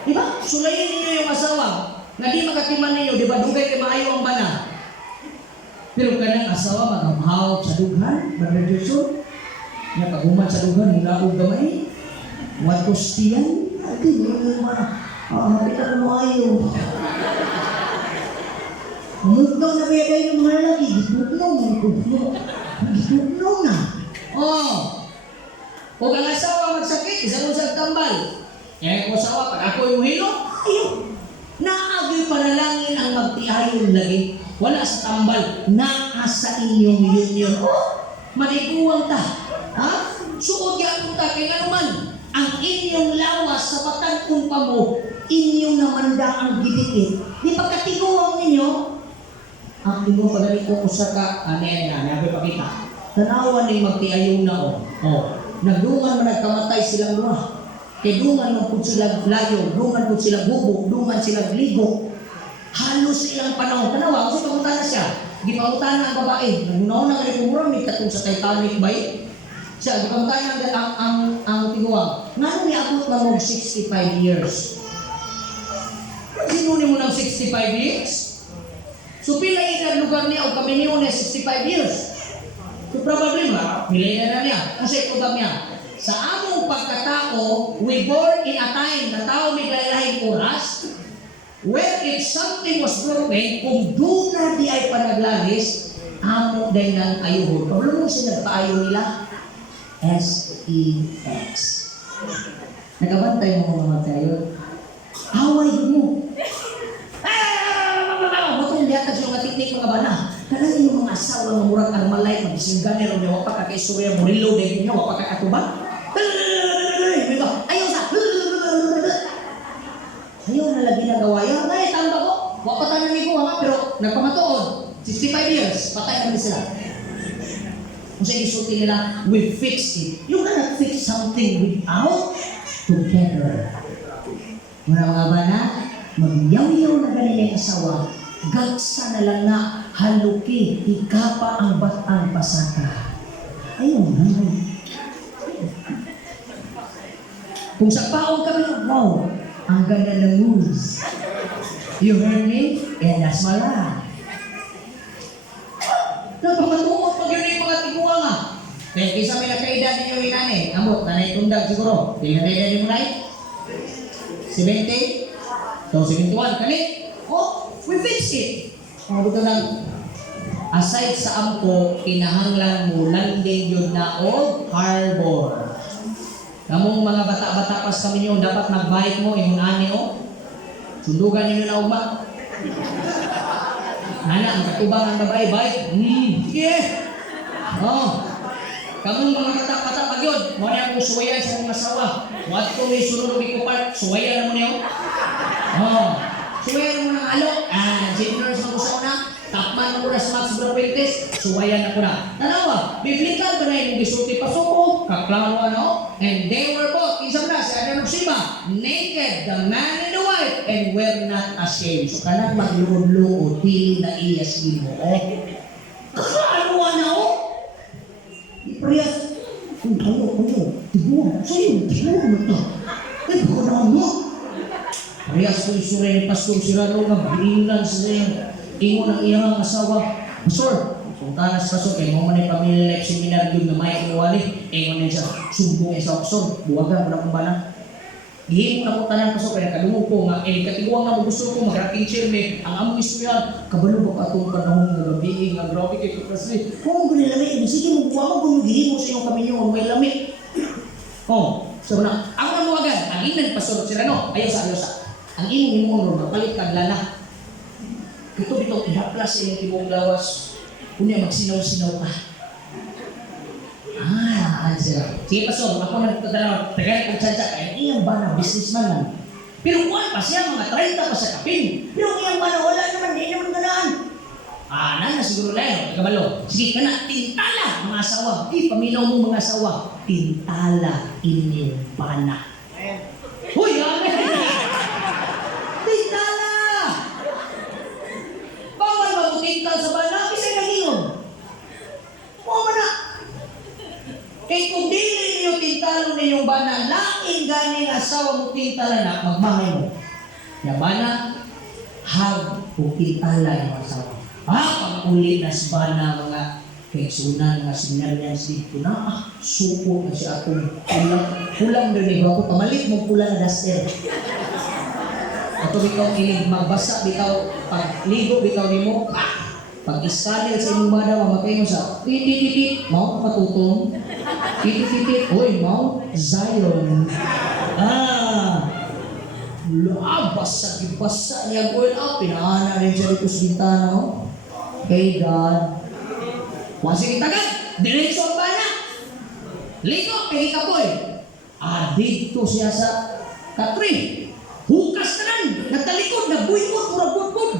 Diba? Sulayin ninyo yung asawa na di makatiman ninyo, di ba? Dugay kay maayo ang bana. Pero kanang asawa, magamhawag sa dughan, Brother Jason, nga pag-uman sa dughan, mulaog gamay, watos tiyan, ati, hindi mo hapitan mo ayo. Mugnaw na kaya kayo ng mga lalaki, gitugnaw na. Kung ang asawa magsakit, isang usag tambal. Kaya kung asawa, pag ako yung hilo, ayaw. Naagay panalangin ang magtiayon lagi. Wala sa tambal, naa sa inyong union. Maniguwang ta. Suod yakong ta, kaya naman, ang inyong lawas sa patagpong pa mo, inyong namanda ang gidikit. Di pagkatiguwang ninyo, ang imo pagaling ko usa ka nabi pakita. Tanawan ni magtiayon na nagdungan man nagkamatay silang duha. Kay dungan man pud sila layo, dungan pud sila bubo, dungan sila ligo. Halos ilang panahon. Tanawa kasi pangutana siya. Gipangutana ang babae. Nagunaw na kay kumura mi katong sa Titanic bay. Siya gipangutana ang tiguang. Ngano ni abot na mo 65 years? Sino ni mo ng 65 years? So pila edad lugar niya o kami niyo na 65 years. So probably pila na niya. Kasi ito niya. Sa among pagkatao, we born in a time na tao may lain oras where if something was broken, kung doon na di ay panaglagis, amo din ng ayuhon. Pablo mo siya nagpaayo nila? S-E-X. Nagabantay mo mga tayo. Away mo. Diyan sa mga tiknik mga bana. Kanang yung mga asawa ng murag armalay, magisinggan nila niya, wapag kakaisuya mo, reload din niya, wapag kakatuba. Ayaw sa! Ayaw na lagi nagawa yan. Ay, tanda ko. Wapatan na ni ko, pero nagpamatuod. 65 years, patay naman sila. Kung sa isuti nila, we fix it. You cannot fix something without together. Mga bana, magyaw-yaw na ganyan yung asawa, gagsa na lang na haluki, ikapa ang batang pasaka. Ayun naman. Kung sa paong kami, wow, ang ganda ng moves. You heard me? And that's my life. Nagpapatuot pag yun yung mga tiguwa nga. Kaya kisa may nagkaedad ninyo inani. Amot, nanay tundag siguro. Hindi na edad yung mulay? 70? So, 71. Kani? We fix it. Mga buto lang. aside sa ampo, kinahanglan mo landing yun na o harbor. Kamong mga bata-bata pas kami nyo, dapat mag-bike mo, yung ani o. Sundugan ninyo na uma. Nana, ang katubang ang babae, bike. Sige. Oh. Kamong mga bata-bata pag yun, mo na akong suwayan sa mga asawa. Huwag ko may sunod ko part, suwayan na mo niyo. Oh. Suwayan mo ng alok. Generous na ko sa una. Tapman ako na sa Max Brapuentes, suwayan ako na. Tanawa, biblical ba na yung gisulti pasuko, kaklaro ano? And they were both, isang na, si Adam of Sheba, naked, the man and the wife, and were not ashamed. So kanang magluod-luod, dili na iyas mo. Kaklaro na o? Ipriyas, kung tayo, tibuan, sa'yo, tibuan mo ito. Ay, bako na mo. Parehas ko isuray ni Pastor Sirano nga bilang sa iyo. Ingon ang iyang asawa. Pastor, kung tanas Pastor, kaya mo man yung pamilya life seminar yun na may inuwali. Ingon niya siya, sumbong sa Pastor, buwagan ko na kumbana. Ihimo na ko tanan Pastor, kaya kadungog ko nga, katiguang na mo gusto ko, mag-rating chairman, ang among istoryan, kabalo ba ka itong panahon na gabi, nga grabe kay Kapasli. Kung ganyan lamig, sige mo buwa mo, kung gihimo sa iyong kami nyo, may lamig. Oh, so na, ako na buwagan, ang inan Pastor Sirano, ayaw sa. Ang imong himong magpalit kag lana. Ito bitong ihaplas sa iyong imong lawas. Kunya magsinaw-sinaw ka. Answer. Sige Pastor, ako nagtatanaw, tagay kong tsadya, kaya iyang bana, businessman lang. Pero kuwan pa siya, mga 30 pa sa kapin. Pero iyang bana, wala naman, di naman ganaan. Nana siguro lang, kabalo. Sige ka na, tintala mga asawa. Paminaw mo mga asawa. Tintala inyong bana. Huy, amen! Tintala! Bawal ba mo tintal sa bana? Kasi nagingon. Huwag na. Kaya kung dili niyo tintalo ninyong bana, laing ganing asawa mo tintala na, magmahay mo. Kaya bana, hag o tintala ng asawa. Pag-uli na sa bana, mga kaigsunan, mga sinyalians dito na, suko na siya atong kulang din ako. Pamalit mong pula na daster. Ato bitaw ilig, magbasa bitaw, pagligo bitaw ni mo, pag-iskalil sa inyong bana, mamatay mo sa tititit, mau patutong, tititit, oy, mau Zion. Basa niya going up, pinahana rin siya dito sa bintana, oh. Kay God. Sige tagad, diretso ang bana. Ligo, kay Kapoy. Dito siya sa Katri. Hukas na lang, nagtalikod, nagbuikot, murag-bukod.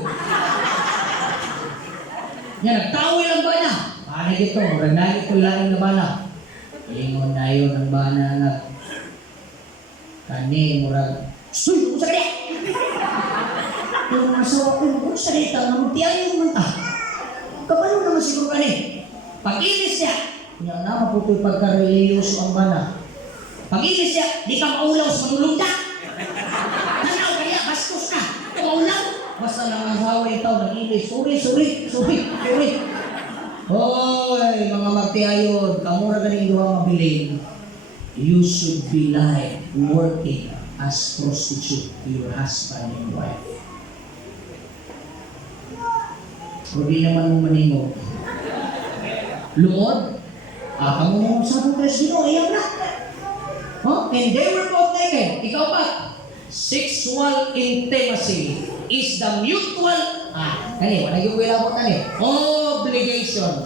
Yan, nagtawil ang bana. Paano dito, murag nagit ko laing na bana. Ingon na yun ang bana na kani, murag, suy, kung sakit! Yung asawa ko, kung sakit, ang magtiyayin mo ta. Kapalo naman siguro kani. Pag-ilis niya, niya na maputoy pagka-reliyoso ang bana. Pag-ilis niya, di ka maulaw sa manulungda. Nanaw kaya, bastos ka. Maulaw. Basta lang ang asawa itaw, nag-ilis. Sorry. Hoy, mga magtiayon, kamura ganing duha mabilin. You should be like working as prostitute to your husband and wife. O di naman mo maningog. Lord, kamu mo sa Christ Ginoo, iyan na. And they were both naked. Ikaw pa, sexual intimacy is the mutual, wala yung wilabot obligation.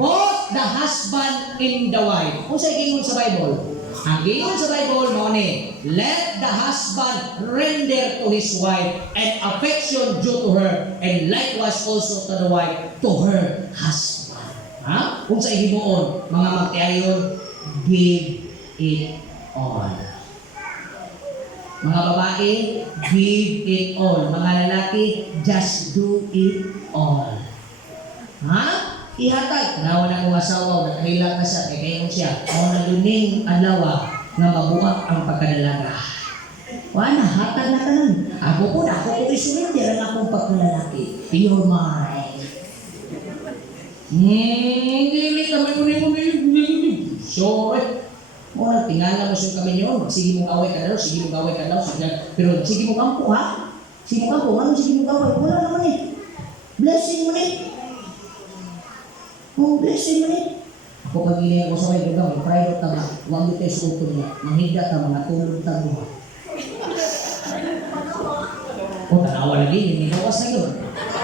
Both the husband and the wife. Kung sa'yo gingon sa Bible, ang gingon sa Bible mo ni, let the husband render to his wife and affection due to her, and likewise also to the wife, to her husband. Kung sa'yo himuon, mga magtiayon, give it all. Mga babae, give it all. Mga lalaki, just do it all. Ihatag. Nawa na kong asawa, nakahila ka siya, kaya mo siya. Ako na luning adlaw nga mabuak ang pagkadalaga. Wala, hatag na tanan. Ako po isunod, yan ang akong pagkalalaki. You're mine. Hindi kami muli. Sorry. Muna, tingala mo siya kami niyo. Sige mong away ka daw. Pero sige mong kampo, ha? Sige mong kampo. Ano sige mong away? Wala naman eh. Blessing mo ni. Oh, blessing mo ni. Ako pag-iling ako sa kayo, gagawin, private tama, huwag dito yung suko niya, manghigda ka, mga tulog tabuha. O, tanawa lagi, hindi gawas na yun.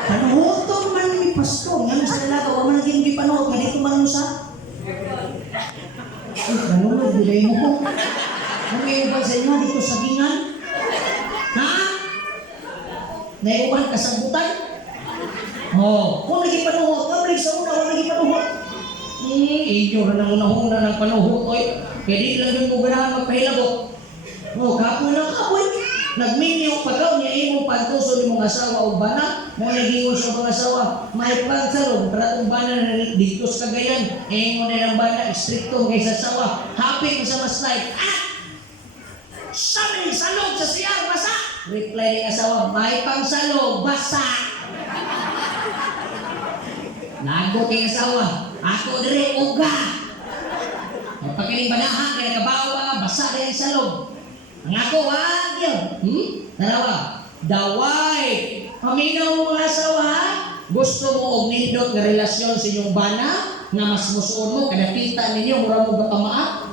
Panuhotong man ni Pastor, nga mas talaga, huwag man naging di panuhot, nga dito man sa. Ay, nanunod, bilay mo ko. Ang ngayon ba sa inyo, dito sa gingan? Ha? Naiuwan ka sa butan? Oh, kung naging panuhot, mabalik sa una, kung naging panuhot. Inyo na nang unahuna ng panuhot, oy. Kaya di lang yung guganahan magpahilagot. Oh, kapoy lang kapoy. Nagminyo pa daw niya imong pantuso ni mong asawa o bana. Mo nagingon sa mga asawa, may pansarong, para itong bana na dito sa Cagayan. Mo na ng bana, istrikto kaysa asawa. Happy ko sa mas life. Sabi sa loob sa siyar, basa. Reply ng asawa, may pangsalog, basa. Nagot yung asawa, ako dire uga. Pagkiling banahan, kaya nakabawa, basa na yung salog. Ang ako, wag yun. Dalawa, daway. Paminaw mo mga asawa, gusto mo og nindot nga relasyon sa inyong bana, nga mas musuon mo, kadakita ninyo, mura mo gapamaak.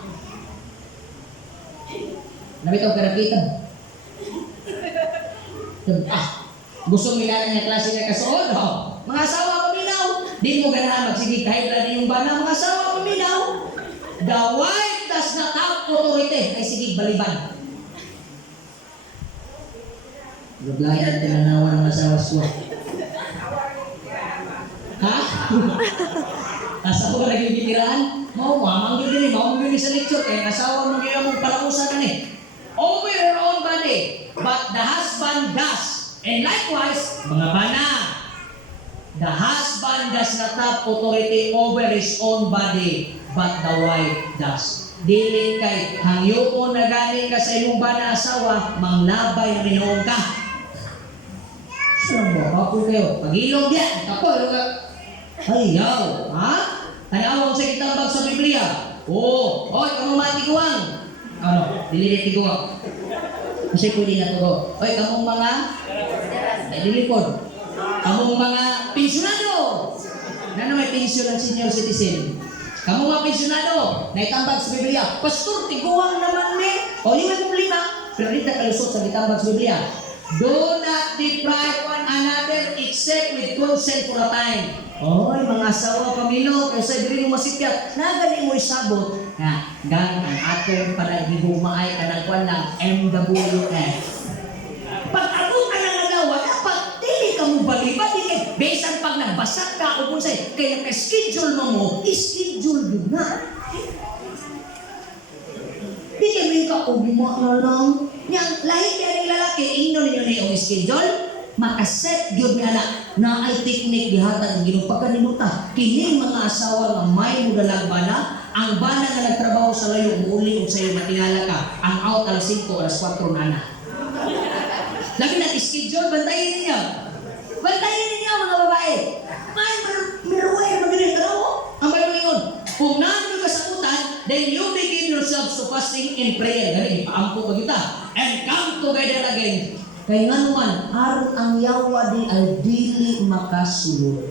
Nabitaw kadakita. Gusto mo ilan niya klase na kasuod? Mga asawa, paminaw. Di mo ganahan magsige kahit na yung bana, mga asawa, paminaw. The wife does not have authority. Ay sige, baliban. Gablayan tinanawa ng asawa ko. Ha? Asawa ka naging bitiraan? Mamang yun din, mamang yun sa lecture. Kaya asawa mo yun mong palausan na ni. Over her own body, but the husband does. And likewise, mga bana, the husband does not have authority over his own body, but the wife does. Dili kay hangyo na galing ka sa imong bana asawa, manglabay rinoong ka. Saan ba? Kapo kayo. Pag-ilog yan. Kapo. Ay, yaw. Ha? Tanawang sa kitambag sa Biblia. Oo. Oy, kamu matiguang. Ano? Dili tiguang. Kasi pwede na to. Oy, kamong mga ay dilipod. Kamong mga pensyonado. Na may pensyon ng senior citizen. Kamong mga pensyonado. Naitambag sa Biblia. Pastor, tiguang naman me. O, yung may problema. Pero rin na kalusot sa kitambag sa Biblia. Do not deprive one another except with consent for a time. Oy, mga asawa, pamilo, kasi dili mo masipyat. Nagani mo isabot na gang ang atong panaghihumaay kanang ng MWF. Pag-abutan ng alawa, dapat dili ka mo balibat. Besan pag nagbasag ka o kung sa'yo, kaya naka-schedule mo, i-schedule yun na. Di kami ka, ugma na lang. Yang lahit niya ng lalaki, ino ninyo na yung schedule, makaset yun niya na ay teknik dihatag ng ginong pagkanimuta. Kining mga asawa nga may mudalang bana, ang bana nga nagtrabaho sa layo, muli o sa'yo matingala ka, ang out alas 5, alas 4 na na. Lagi na schedule, bantayin ninyo. Bantayin ninyo mga babae. May miruway, magaling ka na ang balang yun. Kung nandun ka sa utan, then you begin yourselves to fasting and prayer. Ganun, ipaampo ka kita. And come together again. Kaya nga naman, aron ang yawa di ay dili makasulod.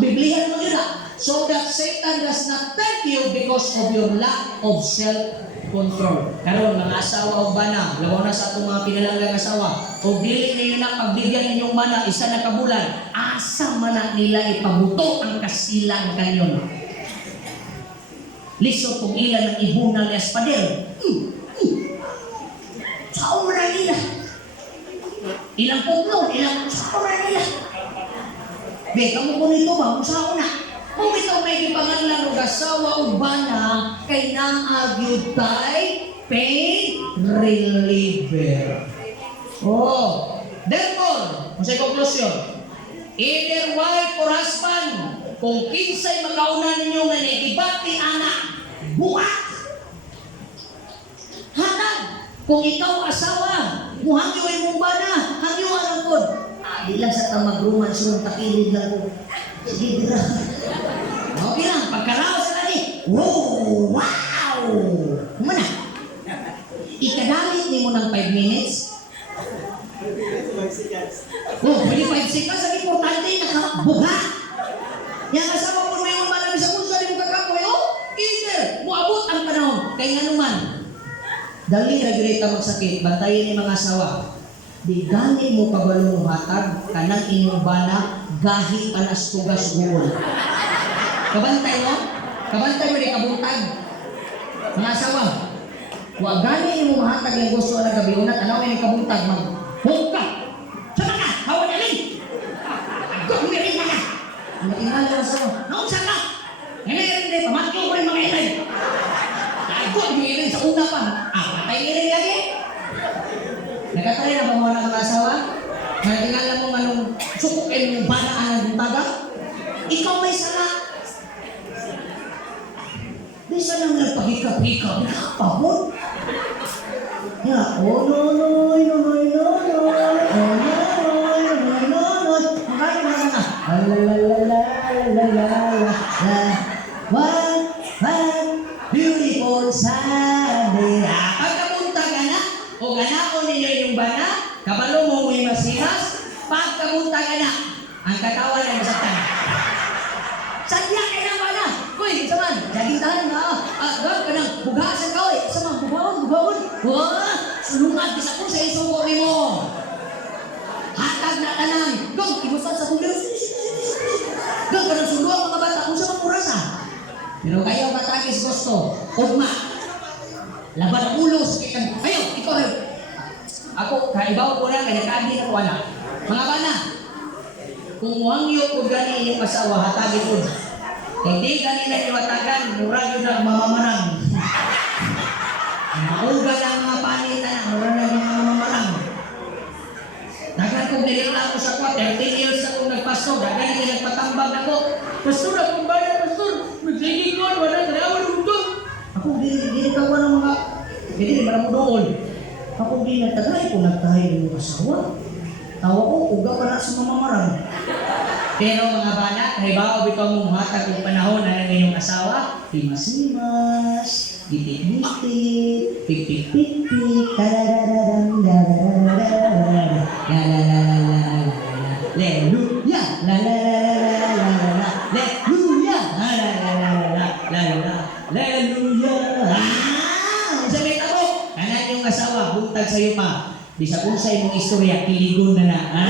Biblihan mo yun so that Satan does not tempt you because of your lack of self-control. Karon mga asawa o bana, lawa na sa itong mga pinalanggang asawa, o dili ninyo na pagbigyan ninyong bana, isa na kabulan, asa man na nila ipabuto ang kasilang kanyon. Liso kung ilan ang ibunal ni Espadel. Saan mo na nila? Ilang pugno, saan mo na nila? Beka mo ko nito ba? Kung saan na? Kung ito may ipangalan ng asawa o bana, kay naagyod tay pain reliever. Therefore, kung sa conclusion, either wife or husband, kung kinsay magkauna ninyo nga naigibati anak, buhat! Hatag! Kung ikaw asawa, muhangyo ay mong bana, hangyo ang pod. Di lang sa tamagruman, sunod takilid lang po. Sige, dira. Okay lang, pagkaraos na ni. Wow! Kumana? Ikadalit ni mo ng 5 minutes? seconds. Oh, 25 seconds, ang importante, nakabuga. Yang asawa ko may umalang sa punso, di mo kakapoy, oh, either, muabot ang panahon, kaya nga naman, dali regulate magsakit, bantayin ni mga asawa. Di gani mo kabalong hatag, kanang inyong bana, gahi panas tugas guol. Kabantay mo? Kabantay mo di kabuntag. Mga asawa, wa gani mo mahatag yung gusto na gabi unat, ano may kabuntag, mag-hong ka! Sama ka! Hawa na rin! Agod mo rin ka! Ang tingala mo sa mo, naong saan ka? Ngayon rin, pamatyo ko rin mga ilay. Agod mo rin sa una pa. Patay rin lagi. Nagkatry na ba mo na mga asawa? Tingala mo anong sukukin mong banaan ng buntaga? Ikaw may sala. Bisa nang nagpahikap-hikap, nakapabot. Ya, oh no no no no no no no no no no no. Makanya mana? La. One beautiful Sunday. Pagkapunta ka na, o ganaon ninyo yung bana, kabalo mo may masimas, pagkapunta ka na, ang katawan ay masaktan. Sadya ka na bana. Uy, saman, jaging tahan na. Gawag ka ng bugasan ka, uy. Saman, bugawon. Wah, sulungan bisa ko sa isuko ni mo. Hatag na tanan. Gawag, ibusan sa kumbiro. Gawag ka ng suluang mga bata kung sa mapurasa. Pero kayo matagis gusto. Ugma. Laban ang ulo sa kikan. Ayaw, ikaw rin. Ako, kaibaw ko na, kaya kagi na ko anak. Mga bana, kung wangyo ko gani yung asawa, hatagin ko. Hindi ganila iwatagan, mura yun ang mamamarang. Mauga ng mga panitan, mura na yung mga mamamarang. Dagan kong nilila ako sa kwa, 13 years akong nagpasto, dagan yung nagpatambag ako. Pastor, akong bayan, pastor, magsiging ko, wala na naman ang utong. Ako, ginagawa ng mga, hindi ba na mo doon? Ako, ginagtagay ko, nagtahay ng mga asawa. Tawa ko, uga pa na sa mamamarang. Pero mga bana, halimbawa bitaw mong hatag ng panahon na ng asawa, himas-himas, gitit-gitit, pik-pik-pik-pik, taradadadam, dadadadadam, la-la-la-la-la-la-la, Hallelujah, la-la-la-la-la-la-la, Hallelujah, la-la-la-la-la-la-la, Hallelujah. Sabi tabo, kanan yung asawa, buntag sa'yo pa. Bisa kung sa imong istorya, kiligon na na.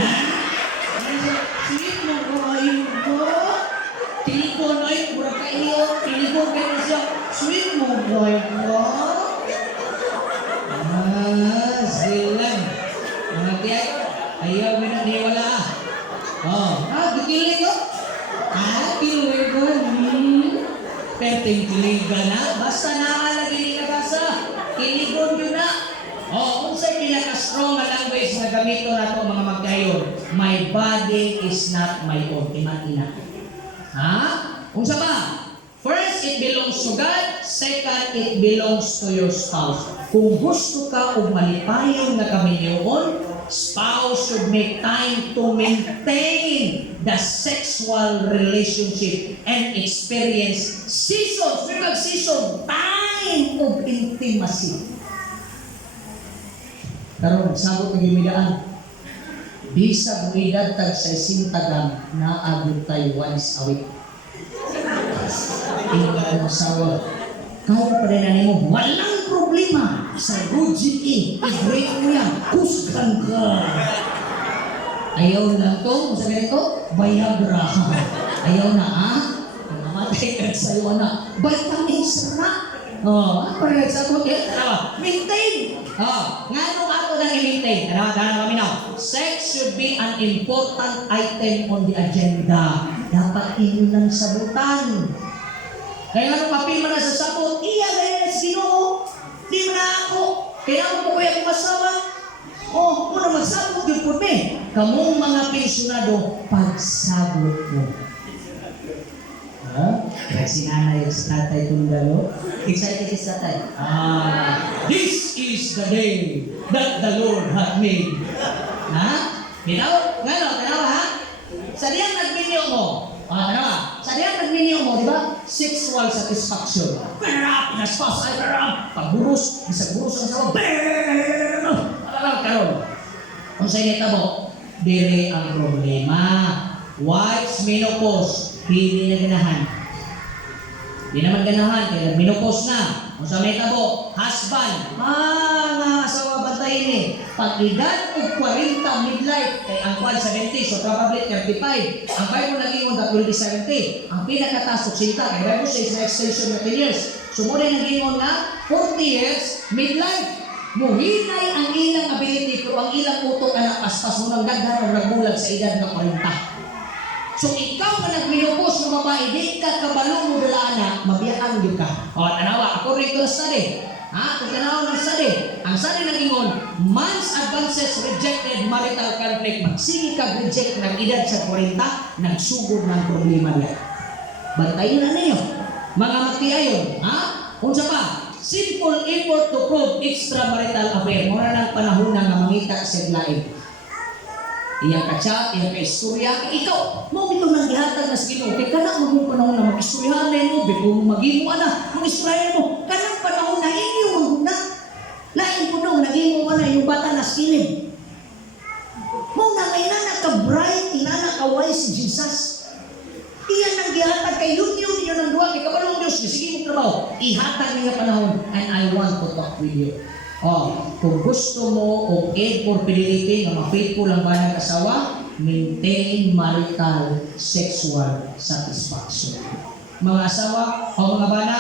Sweet mo kayo ko. Kiligon ay, mura kayo. Kiligon kayo siya. Sweet mo kayo ko. Silang. Mga tiyan, ayaw mo nang niwala. Gikilig ko. Kilig ko. Perting kiligan na. Basta nakalagin ka basa. Kiligon yun na. Unsay pinaka-strong na language na gamito na ito mga magkayon? My body is not my own. Ina. Ha? Unsa ba? First, it belongs to God. Second, it belongs to your spouse. Kung gusto ka o malipayon na kaminyoon, spouse should make time to maintain the sexual relationship and experience seasons. Season, time of intimacy. Karon sabot ng gimidaan. Bisag edad tag sa sintagang naabot tayo once a week. Tingnan sawa. Kaya pa rin na mo, walang problema sa GE. I-break mo yan. Kuskan ka. Ayaw lang to. Sabi nito, Viagra. Ayaw na, ha? Namatay ka sa'yo na. Vitamins na. Apa rin sa ako? Maintain. Nga nung ako nang i-maintain. Dahil kami na. Sex should be an important item on the agenda. Dapat yun ng sabutan. Kaya nga nung papil mo na sa sabot, iya gaya na sino? Di mo na ako. Kaya ako po kaya kong asawa. Muna magsabot yun po me. Kamong mga pensyonado, pagsabot mo. Si nanay, si tatay tundalo. Excited si tatay. This is the day that the Lord hath made. Binaw? Ngano? Tanawa ha? Sa diyang nagminyo mo. Sa diyang nagminyo mo, di ba? Sexual satisfaction. Perap! Naspas ay perap! Pagburos, isang buros ka sa mga. Karon. Kung sa inyo tabo, dire ang problema. Wives, menopause, hindi na ganahan. Di naman ganahan, kaya menopause na. Kung sa may tabo, husband, nga asawa bantay ni. Pag edad o 40 midlife, kay ang kwan 70, so probably 35. Ang Bible naging that will be 70. Ang pinakataas 60, kay Bible says na extension na 10 years. So muna naging nga 40 years, midlife. Muhinay ang ilang ability, pero ang ilang utok anak paspas mo nang daghan o nagmulag sa edad ng 40. So ikaw na nagminupos ng babae, di ka kabalo mo dala na, mabiyaan yun ka. O, tanawa, according to the study, kung tanawa ng study, ang study ng ingon, man's advances rejected marital conflict. Magsige ka reject ng edad sa 40, nagsugod ng problema niya. Bantayin na ninyo. Mga magtiayon, unsa pa? Simple effort to prove extramarital affair. Muna ng panahon na nga mangita sa lain. Iyang kachat, iyang kaistorya, ikaw, mo ito nang gihatag na sige mo, kaya kanang mo panahon na mag-istoryahan na mo, beko mo mag-imo na, mag-istoryahan mo, kanang panahon na inyo na, lain po nung nag-imo na yung bata na skilling. Mo na may nana ka-bright, inana ka-wise si Jesus. Iyan nang gihatag kay yun ng duwa, kay kabalong Diyos, sige mo trabaho, ihatag niya panahon, and I want to talk with you. Kung gusto mo o aid for fidelity na ma-faithful ang banang asawa, maintain marital sexual satisfaction. Mga asawa o mga bana,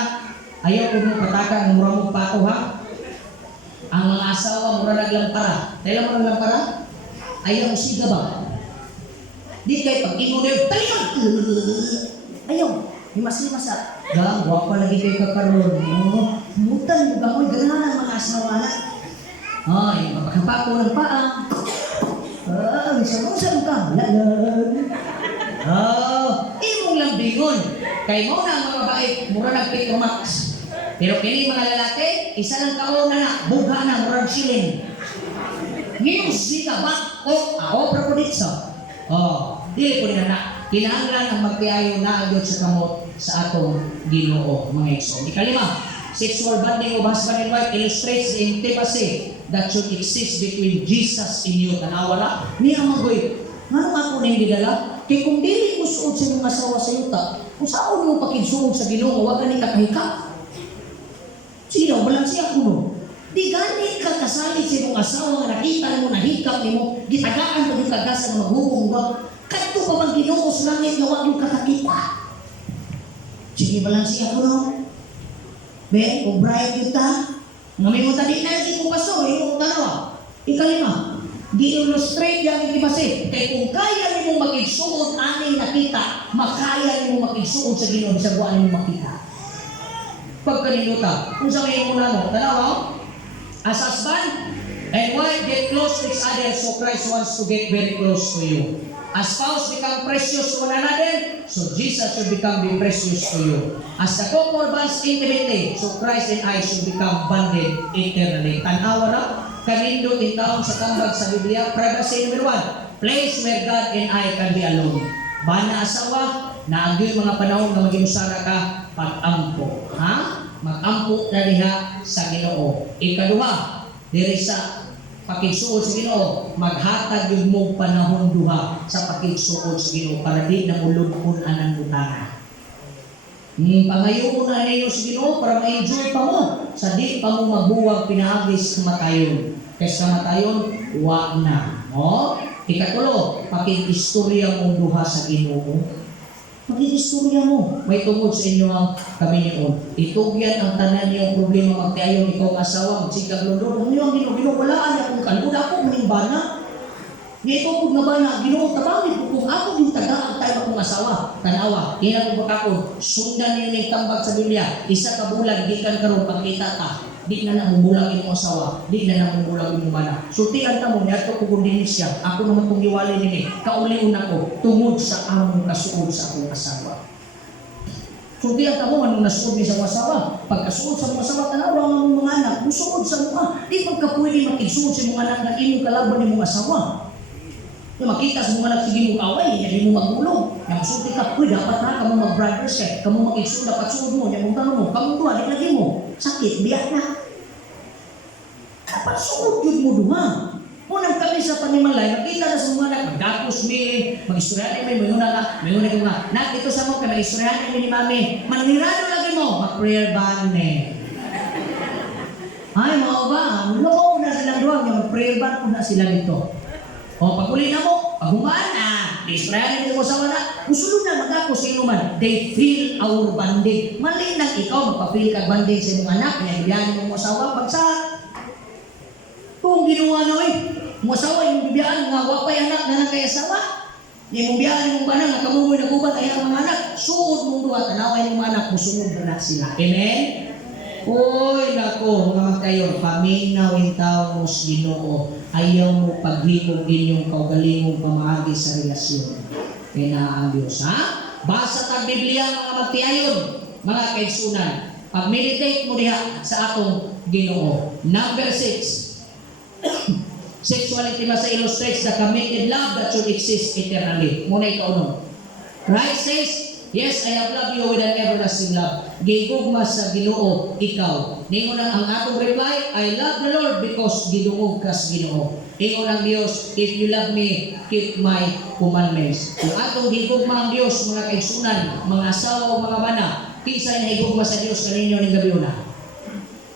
ayaw ko mo pataka ang mura mong pato ha. Ang mga asawa mura naglampara. Dahil mo naglampara, ayaw mo siga ba? Di kayo pag-imo na yun, talikod! Ayaw, limas-limas ha. Gang, wapa lagi kayo kakaroon. Mutan mo gamoy, ganahan ang mga asawa na. Ay, mapakapako ng paa. Isa-usa mo ka. Lalag. Imong lang bingon. Kay mo na ang mga babae, mura nag-Petro Max. Pero kini mga lalaki, isa lang kaon na, buga na, murag shilling. Ngayong sika ba? Obra po dito. Dili po na. Kinahanglan ang magtiayo na agad sa kamot sa atong Ginoo, mga igsoon. Ikalima, sexual bonding of husband and wife illustrates the intimacy that should exist between Jesus and you. Tanawa na, niya magoy, nga ako na yung gidala? Kaya kung dili mo suod sa mga asawa sa yuta, kung saan mo pakigsuod sa Ginoo, wag ka ni kakahika. Sige daw, balang siya kuno. Di gani ka kasalit sa mga asawa nga nakita mo, nahikap mo, gitagaan mo yung kagasa na maghubong ba? Kato pa bang Ginoo sa langit na wag yung kakakita? Sige balang siya kuno. Ben, kung bright yun ta, nga may mo tadi na yung paso, yung tanawa. Ikalima, di-illustrate yung ikibase. Kaya kung kaya niyo mong mag-igsuod aning nakita, makaya niyo mong mag-igsuod sa Ginoo sa buwan niyo makita. Pagkalimutan, kung sa ngayon mo na mo, tanawa, as husband and wife get close to each other, so Christ wants to get very close to you. As spouse become precious to one another, so Jesus should become be precious to you. As the couple bonds intimately, so Christ and I should become bonded eternally. Tanawa na, kanindot in taon sa tambag sa Biblia, privacy number 1, place where God and I can be alone. Bana asawa, naagyoy mga panahon na maging usara ka, pag-ampo. Mag-ampo na diha sa Ginoo. Ikaduha, diri sa pakigsuod sa Ginoo, maghatag yung mong panahon duha sa pakigsuod sa Ginoo para di na muludkon anang butana. Pangayo mo na ninyo sa Ginoo para ma-enjoy pa mo sa di pa mo mabuwag pinaagis kamatayon. Kaysa kamatayon, wa na. Ikatulo, pakig-istorya mong duha sa Ginoo. Mag-istorya mo. May tungod sa inyo ang kami niyon. Itugyan ang tanan niyong problema magtayo ikaw asawa, magsigag lolo. Ang niyong ginuwalaan niya kung kalula ako, maning bana. Ngayon ko kung nabana, Ginoo tabangin ko kung ako yung tagaan tayo akong asawa. Tanawa, hinagod ko sundan niyo ng tambag sa Biblia. Isa ka bulag, di kan karon pagkita ta. Di na namumulag yung asawa, di na namumulag yung bana. Sultian ta mo, niya ito kukundinis siya. Ako naman itong iwalay nini. Kauliun ako, tungod sa among kasuod sa akong asawa. Sultian ta mo, anong nasuod ni sa mga asawa? Pagkasuod sa mga asawa, tanawa ang mga anak, musuod sa mga. Di pagka pwede makisuod sa mga anak na imong kalaban ni mga asawa. Makita sa mga anak, sige mo kaway, hindi mo magulong. Yang masulti ka, dapat ha, kamu mag-brothers ka, kamu mag-igsuod, dapat suod mo, yang mong tanong mo, kamu doon, di lagi mo, sakit, biyak na. Dapat suod yun mo doon. Unang kami sa panimalay, makita na sa mga anak, magdapos mi, mag-istoryahan mi, may una ko nga, nak, dito sa mo, kaya mag-istoryahan mi ni mami, manirado lagi mo, mag-prayer band me. Ay, mga ba, loko na silang duwag, yung prayer band po na sila dito. O, pag-uli na mo, pag-humaan na, istoryahan mi mo sa wala, gusto na magdapos sa ino man, they feel our banding. Mali lang ikaw, magpa-feel kag banding sa imong anak, kaya biyanin mo asawa, bagsak. Kung ginawa na mo asawa yung bibiyaan nga wapay anak na kay asawa. Yung bibiyaan mong banang nga kamumoy na gubat ay ang mga anak. Suod mong duwa, tanaway yung mga anak, musunod na sila. Amen? Uy, nako, mga kayo, paminaw yung tao mo sa Ginoo. Ayaw mo paghimog inyong kaugalingong pamahagi sa relasyon. Kaya na ang Diyos, ha? Basa tag Biblia mga magtiayon, mga kaigsunan. Pag-meditate mo diha sa atong Ginoo. Number 6. Sexual intimacy illustrates the committed love that should exist eternally. Muna ikaw nun. Christ says, yes, I have loved you with an everlasting love. Gigugma sa Ginoo, ikaw. Ningon ang atong reply, I love the Lord because ginuog ka sa Ginoo. Ingon ang Diyos, if you love me, keep my commandments. Yung atong gigugma ang Diyos, mga kaigsunan, mga asawa o mga bana, kisa na higugma sa Diyos kaninyo ng gabi una.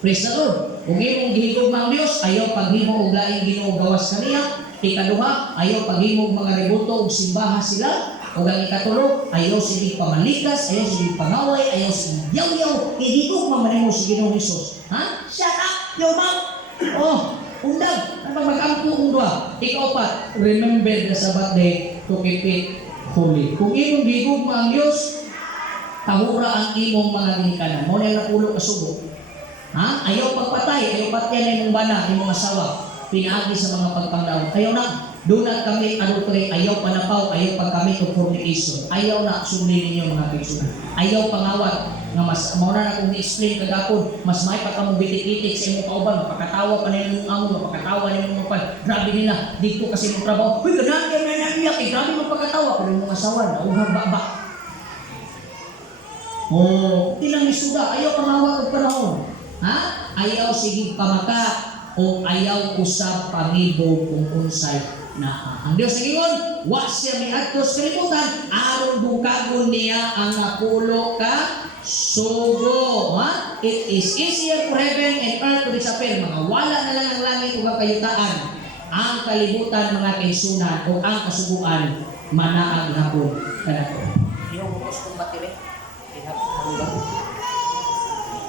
Praise the Lord. Kung imong gihigugma ang Diyos, ayaw paghimo og laing Ginoo gawas kaniya. Ikaduha, ayaw paghimo og mga ributo og simbaha sila. O ang ikatulo, ayaw sige pamalikas, ayaw sige pangaway, ayaw sige yaw-yaw. Gihigugma man mo si Ginoong Hesus. Ha? Shut up, your mouth. Oh, undag. Ano mag-ampo ang duha? Ikaw pa, remember the Sabbath day to keep it holy. Kung imong gihigugma ang Diyos, tahura ang imong mga ginikanan. Mo na napulo kasugo. Ha? Ayaw pagpatay, ayaw patyan ng bana, ng mga asawa, pinaagi sa mga pagpangdaon. Ayaw na, doon na kami adultery, ayaw panapaw, ayaw pagkamit o fornication. Ayaw na, sumli ninyo mga pagsunan. Ayaw pangawat, nga mas, mauna na kung i-explain kagapon, mas may pagkamubitik-itik sa imong kauban, mapakatawa pa na yung amo, mapakatawa na yung mga pan. Grabe nila, dito kasi mong trabaho, uy, ganaan kayo na naiyak, grabe mapakatawa. Pero yung mga asawa na, ughang baba. Oh, ilang isuda, ayaw pangawat o panahon. Ha? Ayaw sige pamaka o ayaw usab pangibog kung unsay na. Ang Diyos ingon, wa siya miadtos kalibutan aron bukagon niya ang napulo ka sugo. Ha? It is easier for heaven and earth to disappear. Mga wala na lang ang langit ug ang kayutaan. Ang kalibutan mga kaisunan o ang kasuguan manaag hapon kanato. Yung bukos kong batire.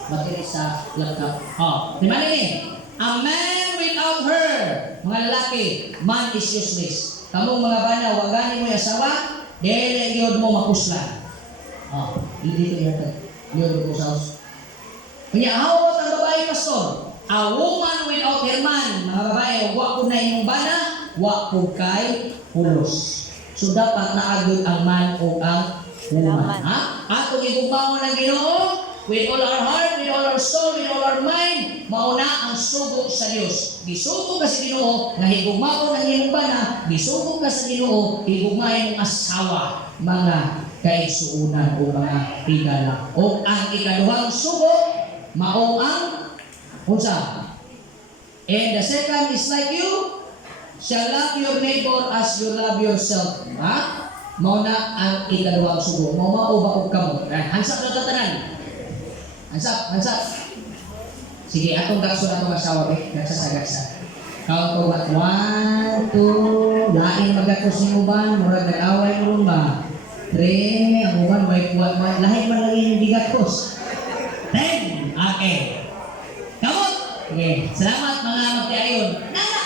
Battery sa laptop. Oh, di ba nini? A man without her. Mga lalaki, man is useless. Kamong mga bana, wagani mo yung asawa, dahil yun mo mapusla. Oh, hindi ko yun. Yun ko sa house. Kanya, how about ang babae, pastor? A woman without her man. Mga babae, wak ko na yung bana, wak ko kay pulos. So, dapat naagod ang man o ang woman. Ha? Ato igugmao ng Ginoo, with all our heart, with all our soul, with all our mind, mauna ang sugo sa Diyos. Gisugo ka sa Ginoo, nga higugmao ng iyong bana, gisugo ka sa Ginoo, higugmain mong asawa, mga kaigsuunan o mga higala. O ang ikaduhang sugo, mao ang unsa. And the second is like you, shall love your neighbor as you love yourself. Ha? Mauna ang ikaduhang sugo. Mao ba og kamo? Hansak na tatanan. Hansap. Sige, atong gakso na itong asawa, gaksa. Count for what? 1, 2, laing magakos ni uban, murag nag-away mo ba? 3, ang uban, lahat man lagi yung gigakos. 10, okay. Kamot! Okay, salamat mga magtiayon. Nana!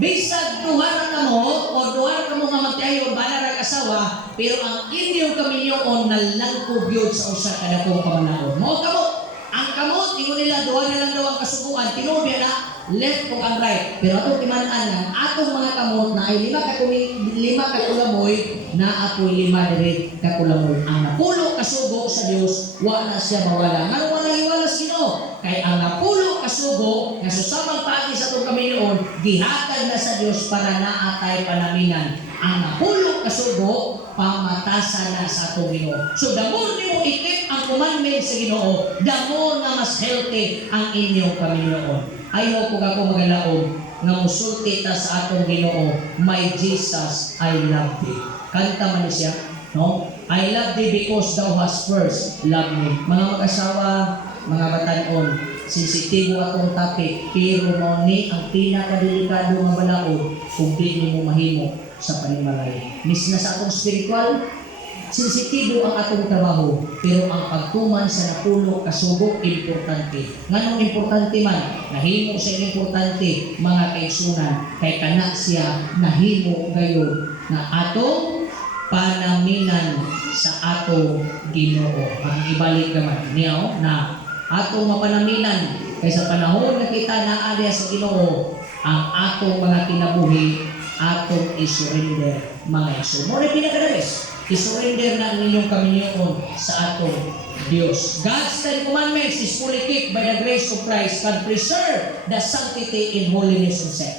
Bisag duha na mo, o duha na mo nga magtiayon, bana rag asawa, pero ang inyong kaminyoon nalangkob yun sa usa kada kong pamanaon. Mo kamot! Ang kamot, ingon nila, duha na lang daw ang kasubuan, tinubya na, left o ang right. Pero atong timanaan lang, atong mga kamot na ay 5 kakulamoy, na apoy 5 direct kakulamoy. Ang napulo kasugo sa Dios, wa na siya mawala. Nga wala iwala sino? Kay ang napulo kasugo, nga susamang pagi sa itong kaminoon, gihatag na sa Dios para naatay panaminan. Ang napulo kasugo, pamatasan na sa itong Ginoo. So, the more nimo ikip ang commandment sa Ginoo, the more na mas healthy ang inyong kaminoon. Ayaw po ako magalaon nga musulti ta sa atong Ginoo, "My Jesus, I love thee." Kanta man ni siya, no? "I love thee because thou hast first loved me." Mga mag-asawa, mga batan-on, sensitibo atong topic, pero mao ni ang pinakadelikado nga balaod kung di nimo mahimo sa panimalay. Mis na sa atong spiritual, sensitibo ang atong trabaho, pero ang pagtuman sa napuno kasubok importante. Nganong importante man? Nahimo sa importante, mga kaigsunan, kay kana siya nahimo gayon na atong panaminan sa atong Ginoo. Ang ibalik naman niya na atong mapanaminan kay sa panahon na kita naa diha sa Ginoo, ang atong mga kinabuhi atong isurrender mga igsoon. Mo rin pinakadabis, isurrender na ang inyong kaminyoon sa atong Dios. God's Ten Commandments is fully kept by the grace of Christ, can preserve the sanctity in holiness and sex.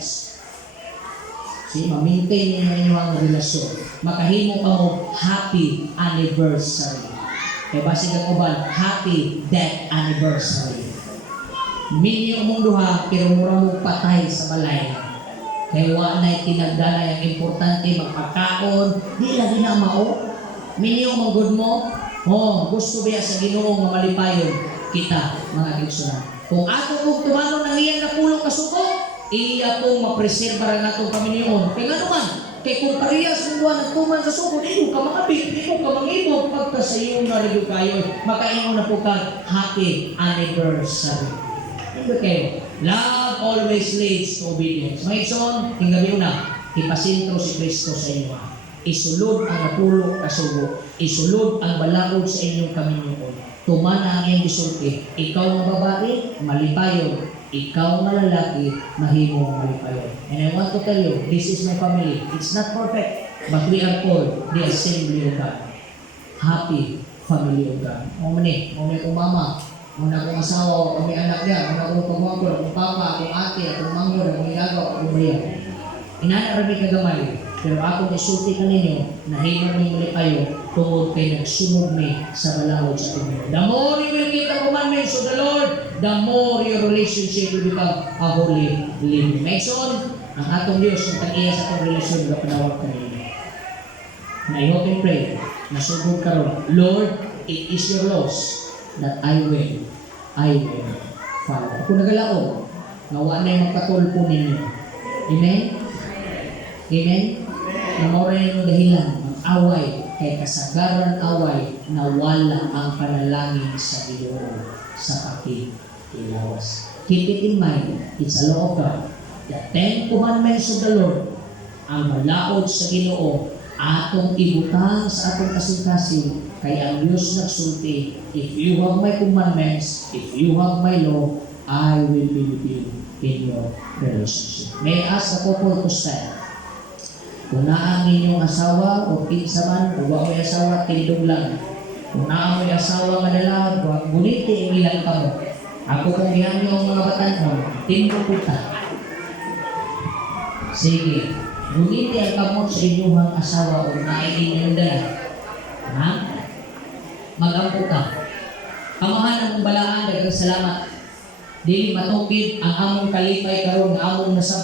See, ma-maintain niyo ang inyong relasyon. Makahimo pa mo happy anniversary. Kaya basig ang uban, happy death anniversary. Minyo mong duha, pero mura mo patay sa balay. Kaya wa na'y tinagdanay ang importante, magpakaon, di lagi na mao. Minyo mong good mo, gusto biya sa Ginoo nga malipayon kita, mga kigsunan. Kung ato kong tumano ng iyang napulo kasuko, iya pong mapreserba rin atong kaminyoon. Kaya nga naman, kay kung parehas kung buwan nagtuman sa suko, di mo ka makabit, di mo ka mangibog, pagka sa iyong narigo kayo, makaingon na po ka, happy anniversary. Hindi kayo. Love always leads to obedience. Mga igsoon, hinggabi una, ipasintro si Kristo sa inyo. Isulod ang napulo kasugo. Isulod ang balaod sa inyong kaminyoon. Tumana ang iyong gisulti. Ikaw ang babae, malipayon. Ikaw ang lalaki, mahimo ang malipayon. And I want to tell you, this is my family. It's not perfect, but we are called the assembly of God. Happy family of God. Muna kong mama, muna kong asawa, kung may anak niya, muna kong pagmangkod, akong papa, akong ate, akong manggod, akong ilagaw, akong bayan. Inanarami kagamay, pero akong isulti ka ninyo, nahimong may malipayo, tungod kay nagsunod may sa balawod sa inyo. The more you will keep the commandments of the Lord, the more your relationship will become a holy living. Next on, ang atong Diyos, ang tag-iya sa atong relasyon, na panawag ka ninyo. And I hope and pray, nasugod ka ron, Lord, it is your laws that I will follow. Kung nagalaon, nawa na yung magpatulpo ninyo. Amen? Amen? Namora yung dahilan, ang away, kay kasagaran away, na wala ang panalangin sa Ginoo sa pakikilawas. Keep it in mind, it's a law of God. The 10 Commandments of the Lord, ang malaod sa Ginoo, atong ibutang sa atong kasing-kasing, kay ang Diyos nagsulti, if you have my commandments, if you have my law, I will be with you in your relationship. May I ask the couple to stand? Kung naa ang inyong asawa o pinsa man, o ba may asawa, tindog lang. Kung naa may asawa nga dalawa, guniti ang ilang kamo. Ako kung iyan yung mga batan mo, tindog ko ta. Sige, guniti ang kamot sa inyong asawa o naa inyong dala. Ha? Mag-ampo ka. Kamahan ang balaan, dagang salamat. Dili matupid ang among kalipay karon nga among nasa